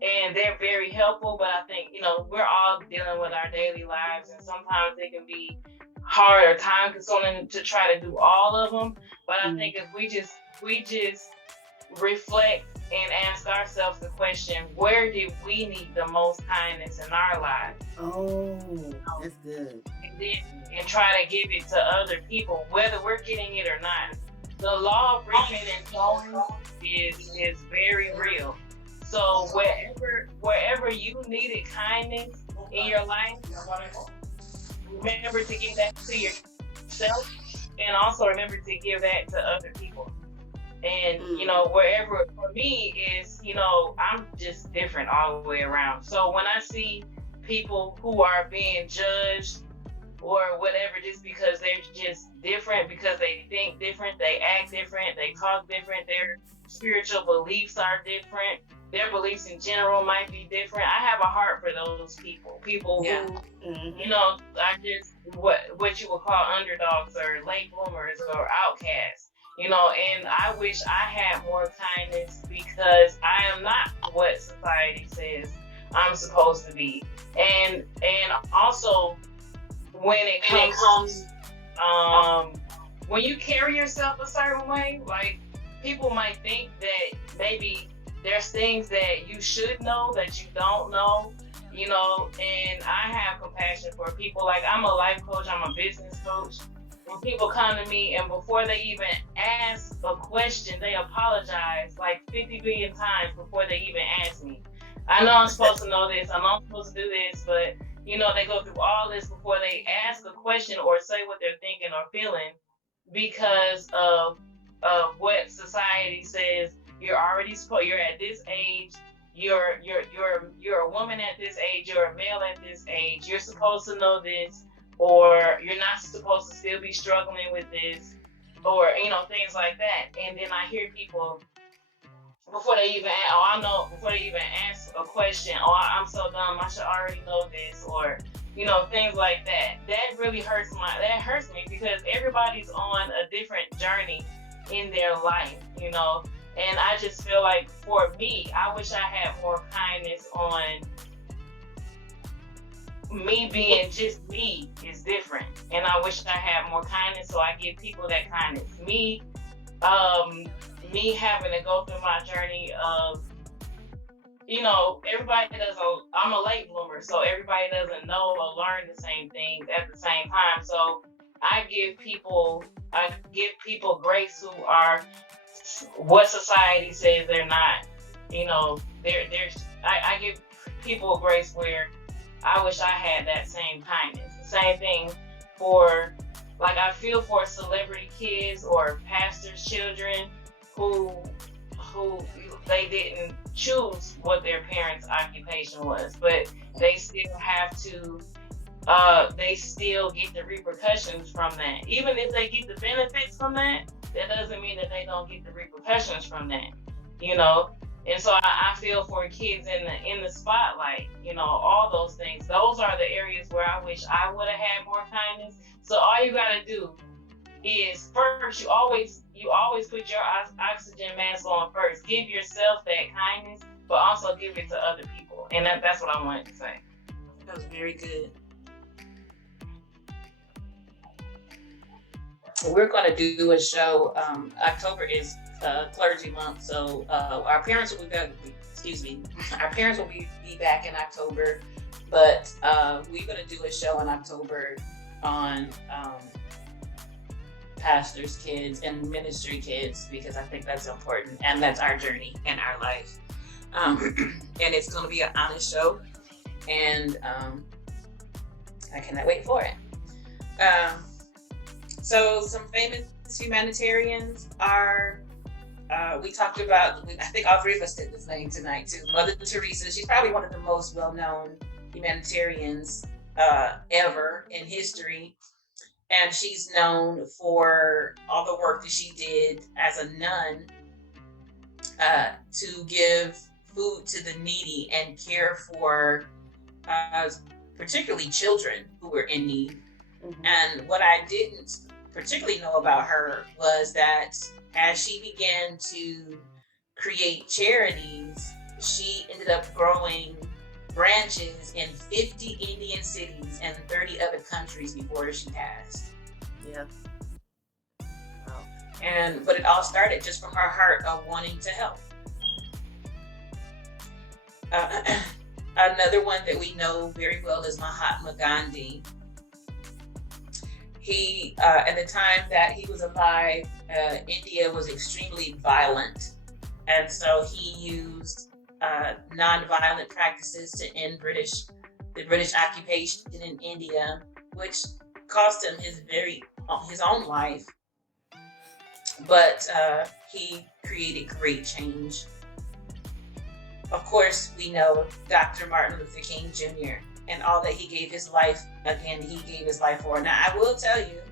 and they're very helpful. But I think, we're all dealing with our daily lives and sometimes they can be hard or time consuming to try to do all of them. But I think if we just reflect and ask ourselves the question, where did we need the most kindness in our lives? Oh, that's good. And try to give it to other people, whether we're getting it or not. The law of reaping and sowing is very real. So wherever you needed kindness in your life, remember to give that to yourself and also remember to give that to other people. And, wherever, for me is, I'm just different all the way around. So when I see people who are being judged or whatever, just because they're just different, because they think different, they act different, they talk different, their spiritual beliefs are different, their beliefs in general might be different. I have a heart for those people who, are just what you would call underdogs or late bloomers or outcasts. And I wish I had more kindness because I am not what society says I'm supposed to be. And also when it comes when you carry yourself a certain way, like, people might think that maybe there's things that you should know that you don't know. and I have compassion for people. Like, I'm a life coach, I'm a business coach. When people come to me and before they even ask a question, they apologize like 50 billion times before they even ask me. I know I'm supposed to know this, I know I'm supposed to do this, but they go through all this before they ask a question or say what they're thinking or feeling because of what society says. You're already supposed, you're at this age, you're a woman at this age, you're a male at this age, you're supposed to know this, or you're not supposed to still be struggling with this, or things like that. And then I hear people before they even ask a question, I'm so dumb, I should already know this, or things like that. That really hurts me because everybody's on a different journey in their life, and I just feel like for me, I wish I had more kindness on me. Being just me is different, and I wish I had more kindness, so I give people that kindness. Me having to go through my journey of, I'm a late bloomer, so everybody doesn't know or learn the same things at the same time. So I give people grace who are what society says they're not. I give people grace where I wish I had that same kindness. The same thing for, like, I feel for celebrity kids or pastors' children who they didn't choose what their parents' occupation was, but they still have to, they still get the repercussions from that. Even if they get the benefits from that, that doesn't mean that they don't get the repercussions from that, And so I feel for kids in the spotlight, all those things. Those are the areas where I wish I would have had more kindness. So all you gotta do is first, you always put your oxygen mask on first. Give yourself that kindness, but also give it to other people. And that's what I wanted to say. That was very good. We're going to do a show. October is clergy month, so our parents will be back. Our parents will be back in October, but we're going to do a show in October on pastors' kids and ministry kids, because I think that's important, and that's our journey and our life. And it's going to be an honest show, and I cannot wait for it. So some famous humanitarians are, we talked about, I think all three of us did this name tonight too, Mother Teresa. She's probably one of the most well-known humanitarians ever in history. And she's known for all the work that she did as a nun to give food to the needy and care for particularly children who were in need. Mm-hmm. And what I didn't particularly know about her was that as she began to create charities, she ended up growing branches in 50 Indian cities and 30 other countries before she passed. Yeah. Wow. But it all started just from her heart of wanting to help. Another one that we know very well is Mahatma Gandhi. He, at the time that he was alive, India was extremely violent. And so he used nonviolent practices to end the British occupation in India, which cost him his own life. But he created great change. Of course, we know Dr. Martin Luther King Jr. and all that he gave his life for. Now, I will tell you,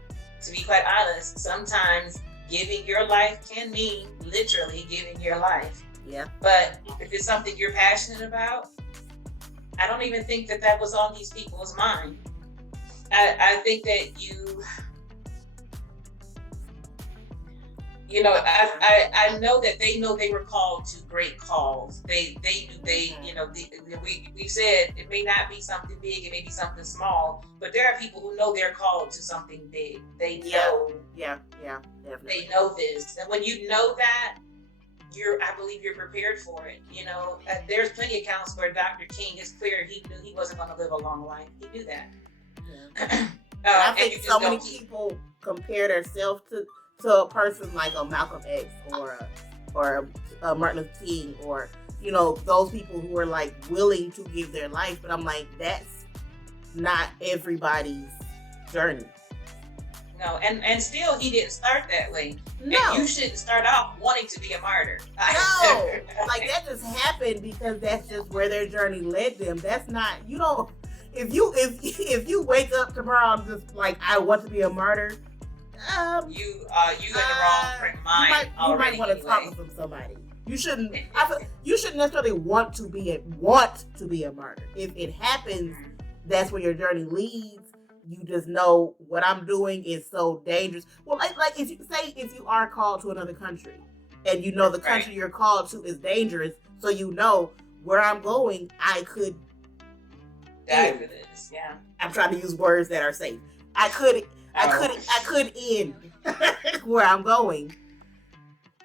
to be quite honest, sometimes giving your life can mean literally giving your life. Yeah. But if it's something you're passionate about, I don't even think that was on these people's mind. I think that I know that they know they were called to great calls. They we said it may not be something big, it may be something small, but there are people who know they're called to something big. They know. Yeah, definitely. They know this. And when you know that, I believe you're prepared for it. You know, there's plenty of accounts where Dr. King is clear he knew he wasn't going to live a long life. He knew that. Yeah. I think so many people compare themselves to a person like a Malcolm X or a Martin Luther King, or you know, those people who are like willing to give their life. But I'm like, that's not everybody's journey. No, and still he didn't start that way. No. And you shouldn't start off wanting to be a martyr. No, like that just happened because that's just where their journey led them. That's not, you don't. If you wake up tomorrow and just like, I want to be a martyr, you in the wrong frame of mind. You might want to talk with somebody. You shouldn't necessarily want to be a martyr. If it happens, that's where your journey leads. You just know what I'm doing is so dangerous. Well, like if you are called to another country and you know the country you're called to is dangerous, so you know where I'm going, I could die for this. Yeah. I'm trying to use words that are safe. I could end where I'm going.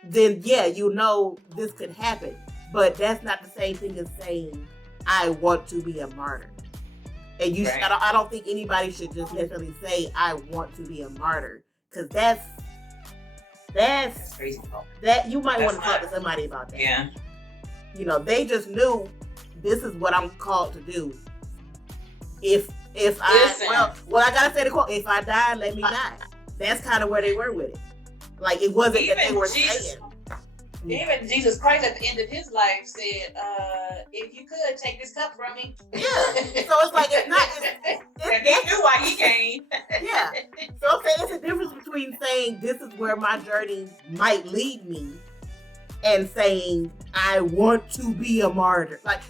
Then yeah, you know this could happen. But that's not the same thing as saying I want to be a martyr. And I don't think anybody should just necessarily say I want to be a martyr, because that's crazy. That you might want to talk to somebody about that. Yeah. You know, they just knew this is what I'm called to do. I gotta say the quote, if I die, let me die. That's kind of where they were with it. Like it wasn't that they were saying. Even Jesus Christ at the end of his life said, if you could take this cup from me. Yeah. So it's like, it's not. And he knew why he came. Yeah. So I'm saying it's a difference between saying this is where my journey might lead me and saying I want to be a martyr. Like,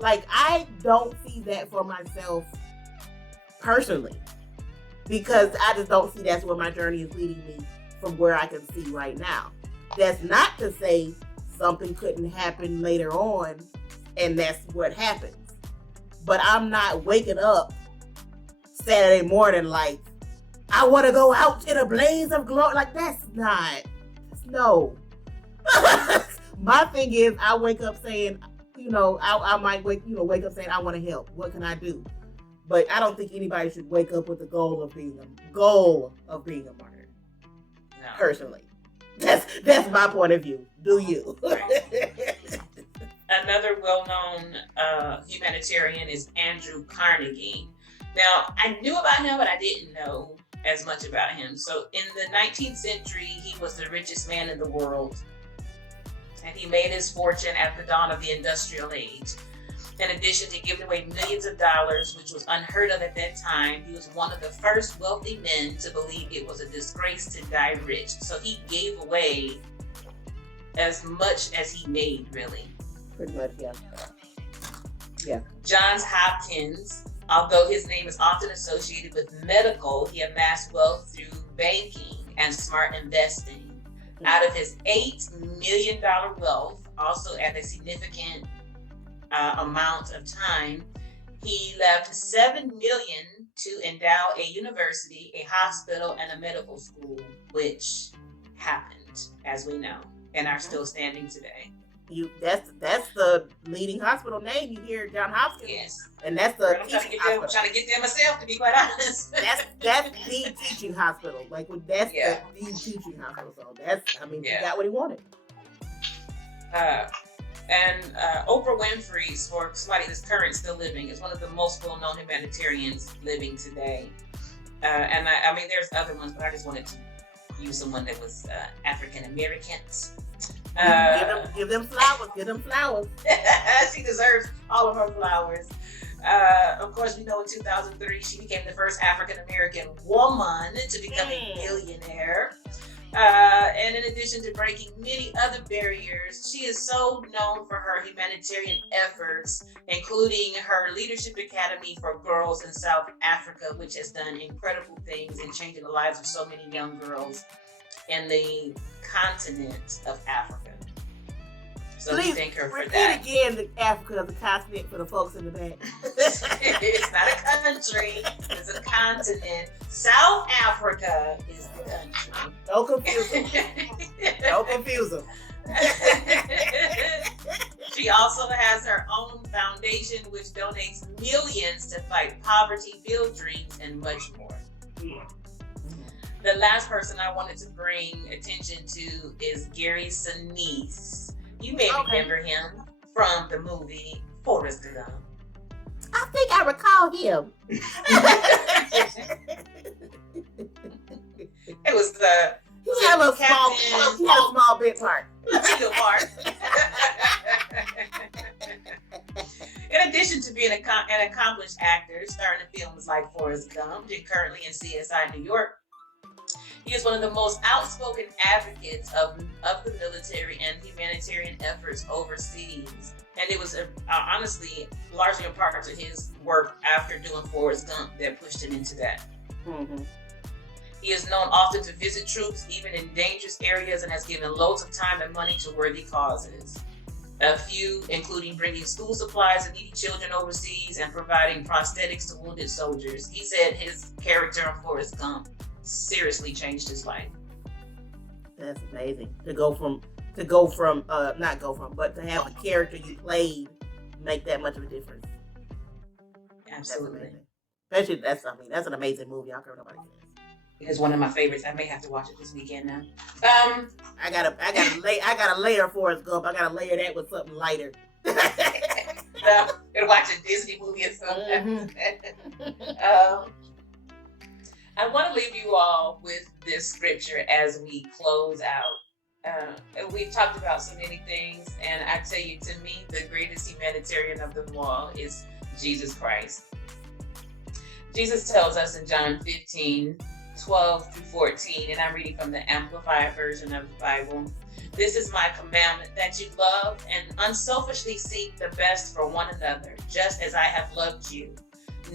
Like, I don't see that for myself personally, because I just don't see that's where my journey is leading me from where I can see right now. That's not to say something couldn't happen later on and that's what happens. But I'm not waking up Saturday morning like, I want to go out in a blaze of glory. Like, no. My thing is, I wake up saying, I might wake up saying, I want to help. What can I do? But I don't think anybody should wake up with the goal of being a martyr. No. Personally. That's my point of view. Do you? Another well-known humanitarian is Andrew Carnegie. Now, I knew about him, but I didn't know as much about him. So in the 19th century, he was the richest man in the world. And he made his fortune at the dawn of the industrial age. In addition to giving away millions of dollars, which was unheard of at that time, he was one of the first wealthy men to believe it was a disgrace to die rich. So he gave away as much as he made, really. Pretty much, yeah. Johns Hopkins, although his name is often associated with medical, he amassed wealth through banking and smart investing. Mm-hmm. Out of his $8 million wealth, also at a significant amount of time, he left $7 million to endow a university, a hospital, and a medical school, which happened, as we know, and are still standing today. That's the leading hospital name you hear, Johns Hopkins. Yes, and that's the I'm trying to get there myself, to be quite honest. That's the teaching hospital. Like, that's the teaching hospital. So he got what he wanted. And Oprah Winfrey, for somebody that's current still living, is one of the most well-known humanitarians living today. And I mean, there's other ones, but I just wanted to use someone that was African Americans. Give them flowers. Give them flowers. She deserves all of her flowers. Of course, we know in 2003 she became the first African American woman to become a billionaire. And in addition to breaking many other barriers, she is so known for her humanitarian efforts, including her Leadership Academy for Girls in South Africa, which has done incredible things in changing the lives of so many young girls in the continent of Africa. So we thank her for that. Repeat again, the Africa of the continent for the folks in the back. It's not a country, it's a continent. South Africa is the country. Don't confuse them. Don't confuse them. She also has her own foundation, which donates millions to fight poverty, build dreams, and much more. Yeah. The last person I wanted to bring attention to is Gary Sinise. You may remember him from the movie Forrest Gump. I think I recall him. It was the he had a small bit part. Little part. In addition to being an accomplished actor, starring in films like Forrest Gump and currently in CSI New York, he is one of the most outspoken advocates of the military and humanitarian efforts overseas. And it was honestly largely a part of his work after doing Forrest Gump that pushed him into that. Mm-hmm. He is known often to visit troops, even in dangerous areas, and has given loads of time and money to worthy causes. A few, including bringing school supplies to needy children overseas and providing prosthetics to wounded soldiers. He said his character in Forrest Gump seriously changed his life. That's amazing. To have the character you played make that much of a difference. Absolutely. Especially that's an amazing movie. I don't care what nobody says. It is one of my favorites. I may have to watch it this weekend now. I gotta layer Forrest Gump. I gotta layer that with something lighter. Gonna watch a Disney movie or something. Mm-hmm. I want to leave you all with this scripture as we close out. We've talked about so many things, and I tell you, to me, the greatest humanitarian of them all is Jesus Christ. Jesus tells us in John 15:12-14, and I'm reading from the Amplified version of the Bible. This is my commandment, that you love and unselfishly seek the best for one another, just as I have loved you.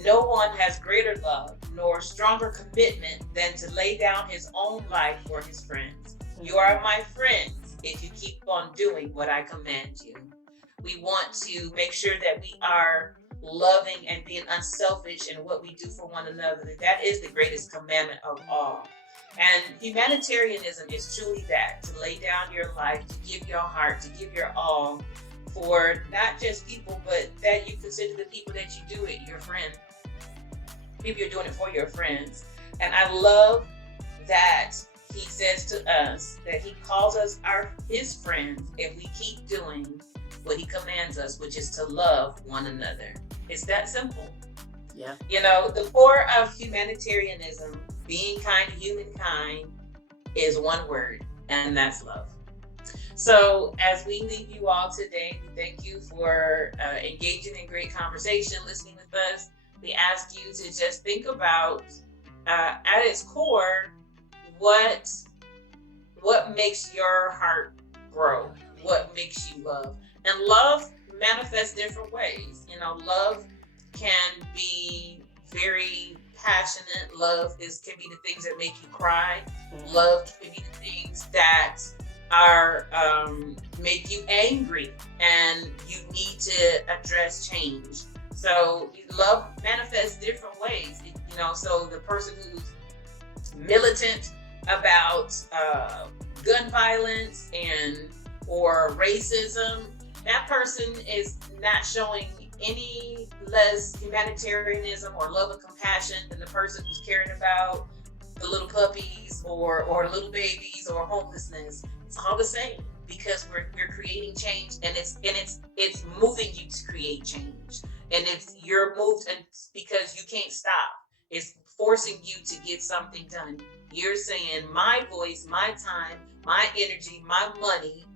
No one has greater love nor stronger commitment than to lay down his own life for his friends. You are my friends if you keep on doing what I command you. We want to make sure that we are loving and being unselfish in what we do for one another. That is the greatest commandment of all. And humanitarianism is truly that, to lay down your life, to give your heart, to give your all for not just people, but that you consider the people that you do it your friend. People you're doing it for your friends. And I love that he says to us that he calls us his friends if we keep doing what he commands us, which is to love one another. It's that simple. Yeah. You know, the core of humanitarianism, being kind to humankind, is one word, and that's love. So as we leave you all today, we thank you for engaging in great conversation, listening with us. We ask you to just think about, at its core, what makes your heart grow? What makes you love? And love manifests different ways. You know, love can be very passionate. Love can be the things that make you cry. Mm-hmm. Love can be the things that are make you angry and you need to address change. So love manifests different ways. You know, so the person who's militant about gun violence or racism, that person is not showing any less humanitarianism or love and compassion than the person who's caring about the little puppies or little babies or homelessness. It's all the same, because we're creating change, and it's moving you to create change. And if you're moved, and because you can't stop, it's forcing you to get something done. You're saying, my voice, my time, my energy, my money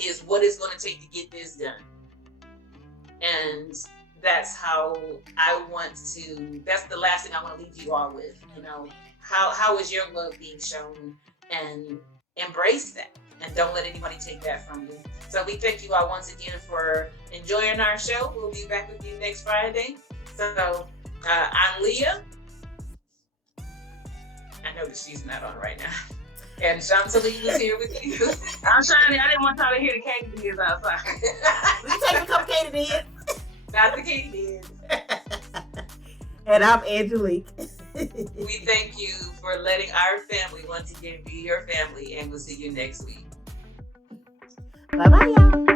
is what it's going to take to get this done. And that's how that's the last thing I want to leave you all with. You know, how is your love being shown? And embrace that, and don't let anybody take that from you. So we thank you all once again for enjoying our show. We'll be back with you next Friday. So I'm Leah. I know that she's not on right now. And Chantalie is here with you. I'm Shani. I didn't want y'all to hear the katydids outside. We take a couple katydids. Not the katydids. And I'm Angelique. We thank you for letting our family once again be your family, and we'll see you next week. Bye-bye, y'all.